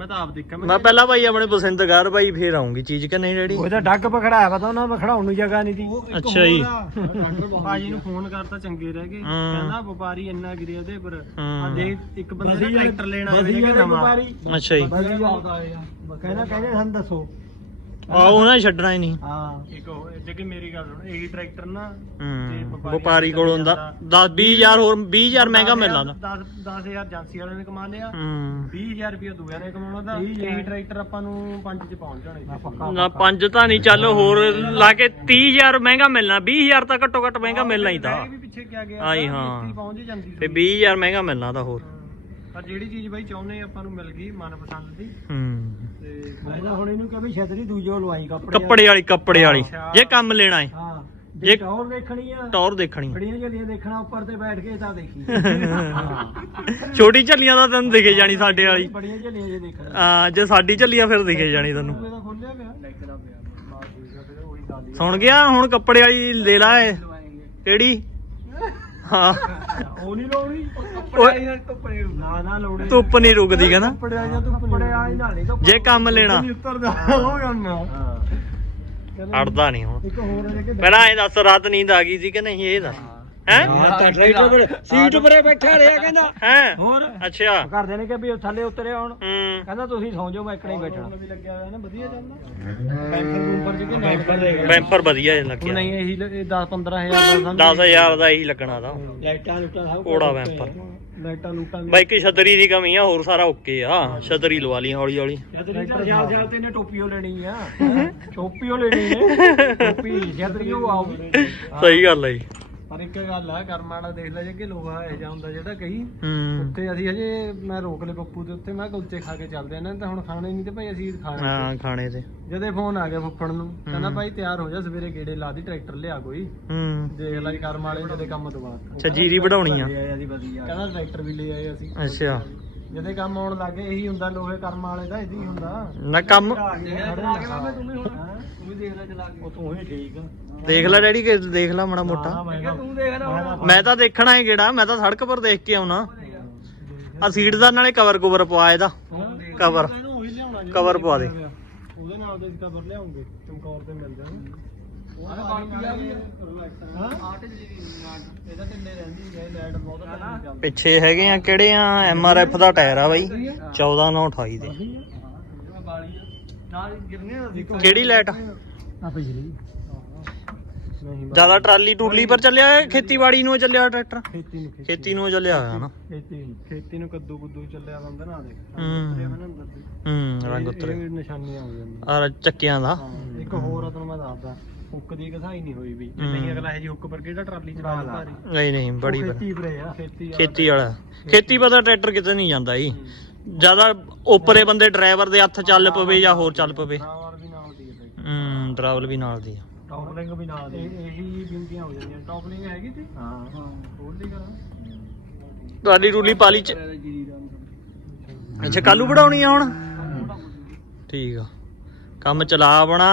ਮੈਂ ਤਾਂ ਆਪ ਦੇਖਿਆ ਮੈਂ ਪਹਿਲਾਂ ਭਾਈ ਆਪਣੇ ਪਸੰਦਗਾਰ ਭਾਈ ਫੇਰ ਆਉਂਗੀ ਚੀਜ਼ ਕਿ ਨਹੀਂ ਡੈਡੀ ਉਹਦਾ ਡੱਗ ਪਕੜਾਇਆ ਪਤਾ ਉਹਨਾਂ ਨੂੰ ਖੜਾਉਣ ਨੂੰ ਜਗ੍ਹਾ ਨਹੀਂ ਸੀ। ਅੱਛਾ ਜੀ। ਭਾਜੀ ਨੂੰ ਫੋਨ ਕਰਤਾ ਚੰਗੇ ਰਹਿ ਗਏ। ਕਹਿੰਦਾ ਵਪਾਰੀ ਇੰਨਾ ਗਿਰਿਆ ਉਹਦੇ ਪਰ। ਆ ਇੱਕ ਬੰਦੇ ਦਾ ਵਧੀਆ- ਟਰੈਕਟਰ ਲੈਣ ਆਇਆ ਵਧੀਆ ਸੀ ਕਿ ਦੇ ਨਵਾਂ। ਵਪਾਰੀ। ਅੱਛਾ ਜੀ। ਕਹਿੰਦਾ ਕਹਿੰਦੇ ਸਾਨੂੰ ਦੱਸੋ। ਆ ਉਹਨਾਂ ਨੇ ਛੱਡਣਾ ਹੀ ਨਹੀਂ। ਹਾਂ। ਇੱਕ ਉਹ ਕਿ ਮੇਰੀ ਗੱਲ ਸੁਣ ਇਹੀ ਟਰੈਕਟਰ ਨਾ ਹੂੰ ਵਪਾਰੀ ਕੋਲ ਹੁੰਦਾ। 10 20000 ਹੋਰ 20000 ਮਹਿੰਗਾ ਮਿਲ ਜਾਂਦਾ 10 10000 ਏਜੰਸੀ ਵਾਲਿਆਂ ਨੇ ਕਮਾ ਲਿਆ ਹੂੰ। 20000 ਰੁਪਏ ਦੂਜਿਆਂ ਨੇ ਕਮਾਉਣਾ ਦਾ ਇਹੀ ਟਰੈਕਟਰ ਆਪਾਂ ਨੂੰ ਪੰਜ ਚ ਪਹੁੰਚ ਜਾਣਾ। ਸੀ। ਨਾ ਪੰਜ ਤਾਂ ਨਹੀਂ ਚੱਲ ਹੋਰ ਲਾ ਕੇ 30000 ਮਹਿੰਗਾ ਮਿਲਣਾ। 20000 ਤਾਂ ਘੱਟੋ ਘੱਟ ਮਹਿੰਗਾ ਮਿਲਣਾ ਹੀ ਤਾਂ। ਬੈਗ ਵੀ ਪਿੱਛੇ ਕਿਆ ਗਿਆ ਆਈ ਤਾਂ ਹਾਂ। ਪਹੁੰਚ ਹੀ ਜਾਂਦੀ ਤੇ 20000 ਮਹਿੰਗਾ ਮਿਲਣਾ ਤਾਂ ਹੋਰ। ਪਰ ਜਿਹੜੀ ਚੀਜ਼ ਬਾਈ ਚਾਹੁੰਦੇ ਆਪਾਂ ਨੂੰ ਮਿਲ ਗਈ ਮਨਪਸੰਦ ਦੀ ਹੂੰ। ਤੇ ਮੈਂ ਤਾਂ ਹੁਣ ਇਹਨੂੰ ਕਿਹਾ ਵੀ ਛਤਰੀ ਦੂਜੋ ਲਵਾਈ ਕੱਪੜੇ ਕੱਪੜੇ ਵਾਲੀ ਕੱਪੜੇ ਵਾਲੀ। ਜੇ ਕੰਮ ਲੈਣਾ ਹੈ ਹਾਂ ਜੇ- ਟੌਰ ਦੇਖਣੀ ਆ। ਟੌਰ ਦੇਖਣੀ ਹੈ। ਬੜੀਆਂ ਜਲੀਆਂ ਦੇਖਣਾ ਉੱਪਰ ਤੇ ਬੈਠ ਕੇ ਤਾਂ ਦੇਖੀ। ਛੋਟੀ ਝੱਲੀਆਂ ਦਾ ਤੈਨੂੰ ਦਿਖੇ ਜਾਣੀ ਸਾਡੇ ਵਾਲੀ। ਬੜੀਆਂ ਜਲੀਆਂ ਜੇ ਦੇਖਣਾ। ਆ ਜੇ ਸਾਡੀ ਝੱਲੀਆਂ ਫਿਰ ਦਿਖੇ ਜਾਣੀ ਤੈਨੂੰ। ਹੀ ਸੁਣ ਗਿਆ ਹੁਣ ਕੱਪੜੇ ਵਾਲੀ ਲੈ ਲਾ। ਕਿਹੜੀ? ਹਾਂ। ਉਹ ਨਹੀਂ ਲਾਉਣੀ? ਓਏ। ਨਾ ਨਾ ਲਾਉਣੀ। ਧੁੱਪ ਨਹੀਂ ਰੁਕਦੀ ਕਹਿੰਦਾ। ਕੱਪੜਿਆਂ ਜਾਂ ਤੂੰ ਕੱਪੜਿਆਂ ਹੀ ਨਾਲ ਨਹੀਂ ਤਾਂ ਜੇ ਕੰਮ ਲੈਣਾ। ਨਹੀਂ ਉਤਰਦਾ। ਉਹ ਕੰਮ ਆ ਹਾਂ। ਅੜਦਾ ਨਹੀਂ ਹੁਣ। ਇੱਕ ਹੋਰ ਪਹਿਲਾਂ ਇਹ ਦੱਸ ਰਾਤ ਨੀਂਦ ਆ ਗਈ ਸੀ ਕਿ ਨਹੀਂ? ਇਹ ਦੱਸ। ਹੈ? ਹਾਂ ਤਾਂ ਪਰ ਸੀਟ ਪਰੇ ਬੈਠਾ ਰਿਹਾ ਕਹਿੰਦਾ। ਹੈ? ਹੋਰ? ਅੱਛਾ। ਘਰਦੇ ਨੇ ਕਿ ਵੀ ਉਹ ਥੱਲੇ ਉਤਰੇ ਆਉਣ ਹੂੰ। ਕਹਿੰਦਾ ਤੁਸੀਂ ਸੌਂ ਜਾਓ ਮੈਂ ਇੱਕਣੇ ਹੀ ਬੈਠਣਾ ਵੀ ਲੱਗਿਆ ਹੋਇਆ ਨਾ ਵਧੀਆ ਚੱਲਦਾ ਬੈਂਪਰ ਵਧੀਆ ਜਿਹਾ ਲੱਗਿਆ। ਨਹੀਂ ਇਹੀ 10 15000 ਦਾ ਸਮਝ 10000 ਦਾ ਇਹੀ ਲੱਗਣਾ ਦਾ ਲਾਈਟਾਂ ਲੁੱਟਾਂ ਸਭ ਕੋੜਾ ਬੈਂਪਰ। ਲਾਈਟਾਂ ਲੂਟਾਂ ਵੀ ਬਾਈ ਕਿ ਛਤਰੀ ਦੀ ਕਮੀ ਆ ਹੋਰ ਸਾਰਾ ਓਕੇ ਆ। ਛਤਰੀ ਲਵਾ ਲਈ ਹੌਲੀ ਹੌਲੀ। ਛਤਰੀ ਤਾਂ ਸਿਆਲ ਤੇ ਨੇ ਟੋਪੀਓ ਲੈਣੀ ਆ। ਟੋਪੀਓ ਲੈਣੀ ਨੇ ਟੋਪੀ ਛਤਰੀ ਉਹ ਆਉਗੀ ਸਹੀ ਗੱਲ ਹੈ ਜੀ। ਪਰ ਇੱਕ ਗੱਲ ਆ ਕਰਮ ਵਾਲਾ ਦੇਖ ਲੈ ਜੇ ਕਿ ਲੋਹਾ ਇਹ ਜਿਹਾ ਹੁੰਦਾ ਜਿਹੜਾ ਕਹੀ ਹੂੰ। ਉੱਥੇ ਅਸੀਂ ਹਜੇ ਮੈਂ ਰੋਕ ਲਏ ਪੱਪੂ ਦੇ ਉੱਤੇ ਮੈਂ ਕਿਹਾ ਕੁਲਚੇ ਖਾ ਕੇ ਚੱਲਦੇ ਨੇ ਤਾਂ ਹੁਣ ਖਾਣੇ ਨਹੀਂ ਤੇ ਭਾਈ ਅਸੀਂ ਖਾਣੇ ਹਾਂ ਖਾਣੇ ਤੇ। ਜਦੇ ਫੋਨ ਆ ਗਿਆ ਫੁੱਫੜ ਨੂੰ ਕਹਿੰਦਾ ਭਾਈ ਤਿਆਰ ਹੋ ਜਾ ਸਵੇਰੇ ਗੇੜੇ ਲਾ ਦੀ ਟਰੈਕਟਰ ਲਿਆ ਕੋਈ। ਹੂੰ। ਦੇਖ ਲੈ ਜੀ ਕਰਮ ਵਾਲੇ ਜਦੇ ਕੰਮ ਤੋਂ ਬਾਅਦ ਅੱਛਾ ਜੀਰੀ ਵਢਾਉਣੀ ਆ? ਕਹਿੰਦਾ ਟਰੈਕਟਰ ਵੀ ਲੈ ਆਏ ਅਸੀਂ ਅੱਛਾ। ਜਦੇ ਕੰਮ ਆਉਣ ਲੱਗੇ ਇਹੀ ਹੁੰਦਾ ਲੋਹੇ ਕਰਮ ਵਾਲੇ ਦਾ ਇਹਦੀ ਹੁੰਦਾ। ਨਾ ਕੰਮ ਤੂੰ ਵੀ ਦੇਖ ਲੈ ਚਲਾ ਕੇ। ਉਹ ਤੂੰ ਹੀ ਠੀਕ ਆ। ਦੇਖ ਲੈ ਡੈਡੀ ਕਿ ਦੇਖ ਲੈ ਮਾੜਾ ਮੋਟਾ। ਤੂੰ ਦੇਖ ਨਾ ਮੈਂ ਤਾਂ ਦੇਖਣਾ ਹੈ ਕਿਹੜਾ ਮੈਂ ਤਾਂ ਸੜਕ ਪਰ ਦੇਖ ਕੇ ਆਉਣਾ। ਆ ਸੀਟ ਦਾ ਨਾਲੇ ਕਵਰ ਕਵਰ ਪਵਾ ਇਹਦਾ। ਕਵਰ ਕਵਰ ਪਵਾ ਦੇ। ਉਹਦੇ ਨਾਲ ਦੇ ਕਵਰ ਲਿਆਉਂਗੇ ਚਮਕੌਰ ਤੇ ਮਿਲ ਜਾਣਾ ਇਹਦਾ ਕਿੰਨੇ ਰਹਿੰਦੀ ਹੈ ਲਾਈਟ ਬਹੁਤ ਟਾਈਮ ਚੱਲਦੀ। ਪਿੱਛੇ ਹੈਗੇ ਆ ਕਿਹੜੇ ਆ? ਐਮ ਆਰ ਐਫ ਦਾ ਟਾਇਰ ਆ ਬਾਈ। 14 9 28 ਦੇ। ਨਾਲ ਗਿਰਨੇ ਆ ਕਿਹੜੀ ਲਾਈਟ ਆ? ਪਿਛਲੀ। ਨਹੀਂ ਜ਼ਿਆਦਾ ਟਰਾਲੀ ਟੂਲੀ ਪਰ ਚੱਲਿਆ ਹੈ ਖੇਤੀਬਾੜੀ ਨੂੰ ਚੱਲਿਆ ਟਰੈਕਟਰ? ਖੇਤੀ ਨੂੰ ਖੇਤੀ ਖੇਤੀ ਨੂੰ ਚੱਲਿਆ ਹੋਇਆ ਨਾ ਖੇਤੀ ਨੂੰ ਖੇਤੀ ਨੂੰ ਕੱਦੂ ਕੁੱਦੂ ਚੱਲਿਆ ਬੰਦਾ ਨਾ ਦੇਖ। ਹੂੰ। ਹੂੰ ਰੰਗ ਉਤਰੇ ਨਿਸ਼ਾਨੀਆਂ ਹੋ ਜਾਂਦੀਆਂ। ਆ ਚੱਕਿਆਂ ਦਾ। ਹਾਂ ਇੱਕ ਹੋਰ ਆ ਤੁਹਾਨੂੰ ਮੈਂ ਦੱਸਦਾ। ਹੁੱਕ ਦੀ ਘਸਾਈ ਨਹੀਂ ਹੋਈ ਵੀ। ਜੇ ਨਹੀਂ ਅਗਲਾ ਇਹ ਜੀ ਹੁੱਕ ਪਰ ਕਿਹੜਾ ਟਰਾਲੀ ਚਲਾ ਭਾਰੀ ਨਹੀਂ ਨਹੀਂ ਬੜੀ ਉਹ। ਖੇਤੀ ਪਰੇ ਆ। ਖੇਤੀ ਆ ਖੇਤੀ ਵਾਲਾ। ਖੇਤੀ ਪਤਾ ਟਰੈਕਟਰ ਕਿਤੇ ਨਹੀਂ ਜਾਂਦਾ ਜੀ। ਜ਼ਿਆਦਾ ਉੱਪਰੇ ਬੰਦੇ ਡਰਾਈਵਰ ਦੇ ਹੱਥ ਚੱਲ ਪਵੇ ਜਾਂ ਹੋਰ ਚੱਲ ਪਵੇ। ਵੀ ਨਾਲ ਦੀ ਹੈ ਹੂੰ ਡਰਾਈਵਰ ਵੀ ਨਾਲ ਦੀ ਆ। ਟੌਪਲਿੰਗ ਵੀ ਨਾਲ ਇਹ ਇਹੀ ਬਿੰਦੀਆਂ ਹੋ ਜਾਂਦੀਆਂ। ਟੌਪਲਿੰਗ ਹੈਗੀ ਸੀ ਹਾਂ। ਹੋਰ ਦੀ ਕਰਾਂ ਤੁਹਾਡੀ ਰੂਲੀ ਪਾਲੀ ਚ ਅੱਛਾ ਕੱਲੂ ਵੜਾਉਣੀ ਆ ਹੁਣ? ਠੀਕ ਆ। ਕੰਮ ਚਲਾ ਆਪਣਾ।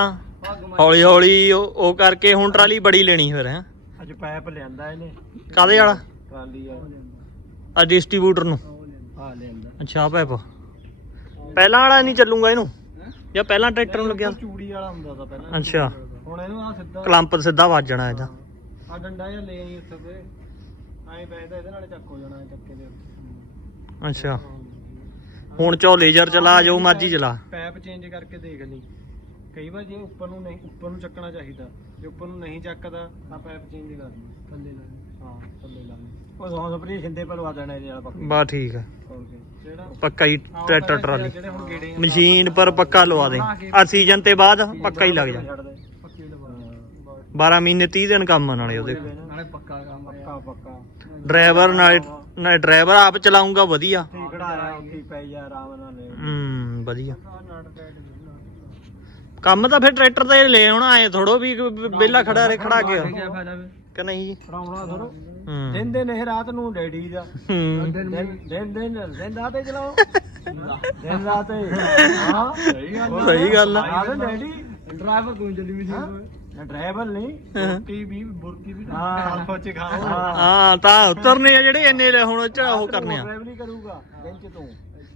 ਹੌਲੀ ਹੌਲੀ ਉਹ ਕਰਕੇ ਹੁਣ ਟਰਾਲੀ ਬੜੀ ਲੈਣੀ ਫਿਰ ਹੈ। ਅੱਜ ਪੈਪ ਲਿਆਂਦਾ ਇਹਨੇ। ਕਾਦੇ ਵਾਲਾ? ਟਰਾਲੀ ਆ ਆ ਡਿਸਟ੍ਰੀਬਿਊਟਰ ਨੂੰ। ਆ ਲਿਆਂਦਾ। ਅੱਛਾ ਪੈਪ। ਪਹਿਲਾਂ ਵਾਲਾ ਨਹੀਂ ਚੱਲੂਗਾ ਇਹਨੂੰ? ਜਾਂ ਪਹਿਲਾਂ ਟਰੈਕਟਰ ਨੂੰ ਲੱਗਿਆ? ਚੂੜੀ ਵਾਲਾ ਹੁੰਦਾ ਤਾਂ ਪਹਿਲਾਂ। ਅੱਛਾ। ਹੁਣ ਇਹਨੂੰ ਆ ਸਿੱਧਾ। ਕਲੰਪ ਸਿੱਧਾ ਵੱਜਣਾ ਇਹਦਾ। ਆ ਡੰਡਾ ਜਿਹਾ ਲੈ ਆਈ ਉੱਥੇ ਤੇ। ਐਂ ਬੈਠਦਾ ਇਹਦੇ ਨਾਲ ਚੱਕ ਹੋ ਜਾਣਾ ਚੱਕੇ ਦੇ ਅੱਛਾ। ਹੁਣ ਚੋ ਲੇਜ਼ਰ ਚਲਾ ਜੋ ਮਰਜ਼ੀ ਚਲਾ। ਪੈਪ ਚੇਂਜ ਕਰਕੇ ਦੇਖ ਲਈ। ਕਈ ਵਾਰ ਜੇ ਉੱਪਰ ਨੂੰ ਨਹੀਂ ਉੱਪਰ ਨੂੰ ਚੱਕਣਾ ਚਾਹੀਦਾ। ਜੇ ਉੱਪਰ ਨੂੰ ਨਹੀਂ ਚੱਕਦਾ ਤਾਂ ਪੈਪ ਚੇਂਜ ਕਰ ਲਈ। ਥੱਲੇ ਲਾ ਲਈ। ਹਾਂ ਥੱਲੇ ਲਾ ਲਈ। ਉਹ ਸੌਂ ਸਪਰੀ ਛਿੰਦੇ ਪਰ ਲਵਾ ਦੇਣਾ ਇਹਦੇ ਨਾਲ ਪੱਕੀ। ਬਾ ਠੀਕ ਜਿਹੜਾ ਪੱਕਾ ਹੀ ਟਰੈਕਟਰ ਟਰਾਲੀ। ਮਸ਼ੀਨ ਪਰ ਪੱਕਾ ਲਵਾ ਦੇ। ਆ ਸੀਜ਼ਨ ਤੇ ਬਾਅਦ ਪੱਕਾ ਹੀ ਲੱਗ ਜਾ। 12 ਮਹੀਨੇ 30 ਦਿਨ ਕੰਮ ਆ ਨਾਲੇ ਉਹਦੇ। ਨਾਲੇ ਪੱਕਾ ਕੰਮ ਪੱਕਾ ਪੱਕਾ। ਡਰਾਈਵਰ ਨਾਲੇ ਨਾਲੇ ਡਰਾਈਵਰ ਆਪ ਚਲਾਉਂਗਾ ਵਧੀਆ। ਉੱਥੇ ਹੀ ਖੜਾਇਆ ਉੱਥੇ ਹੀ ਪੈ ਜਾ ਆਰਾਮ ਨਾਲ। ਲੈ ਹੂੰ ਵਧੀਆ। ਨਾਟ ਪੈਡ ਕੰਮ ਤਾਂ ਫਿਰ ਟਰੈਕਟਰ ਤੇ ਲੈ ਆਉਣਾ ਐ ਥੋੜੋ ਵੀ ਬੇਲਾ ਖੜਾ ਰੇ ਖੜਾ ਕੇ ਕਿ ਨਹੀਂ ਜੀ? ਫੜਾਉਣਾ ਥੋੜੋ ਹੂੰ। ਦਿਨ ਦਿਨ ਇਹ ਰਾਤ ਨੂੰ ਡੈਡੀ ਦਾ। ਹੂੰ। ਦਿਨ ਦਿਨ ਦਿਨ ਦਿਨ ਰਾਤ ਹੀ ਚਲਾਓ। ਦਿਨ ਰਾਤ ਹੀ। ਹਾਂ ਸਹੀ ਗੱਲ ਸਹੀ ਗੱਲ ਆ। ਡੈਡੀ। ਡਰਾਈਵਰ ਤੂੰ ਚੱਲੀ ਵੀ ਨਾ ਡਰਾਈਵਰ ਨਹੀਂ। ਟੀ ਵੀ ਬੁਰਕੀ ਵੀ ਹਾਂ। ਅਲਫਾ ਚ ਖਾਓ। ਹਾਂ। ਤਾਂ ਉਤਰਨੇ ਆ ਜਿਹੜੇ ਇੰਨੇ ਲੈ ਹੁਣ ਚ ਉਹ ਕਰਨੇ ਆ। ਡਰਾਈਵ ਨਹੀਂ ਕਰੂਗਾ ਦਿਨ ਚ ਤੂੰ।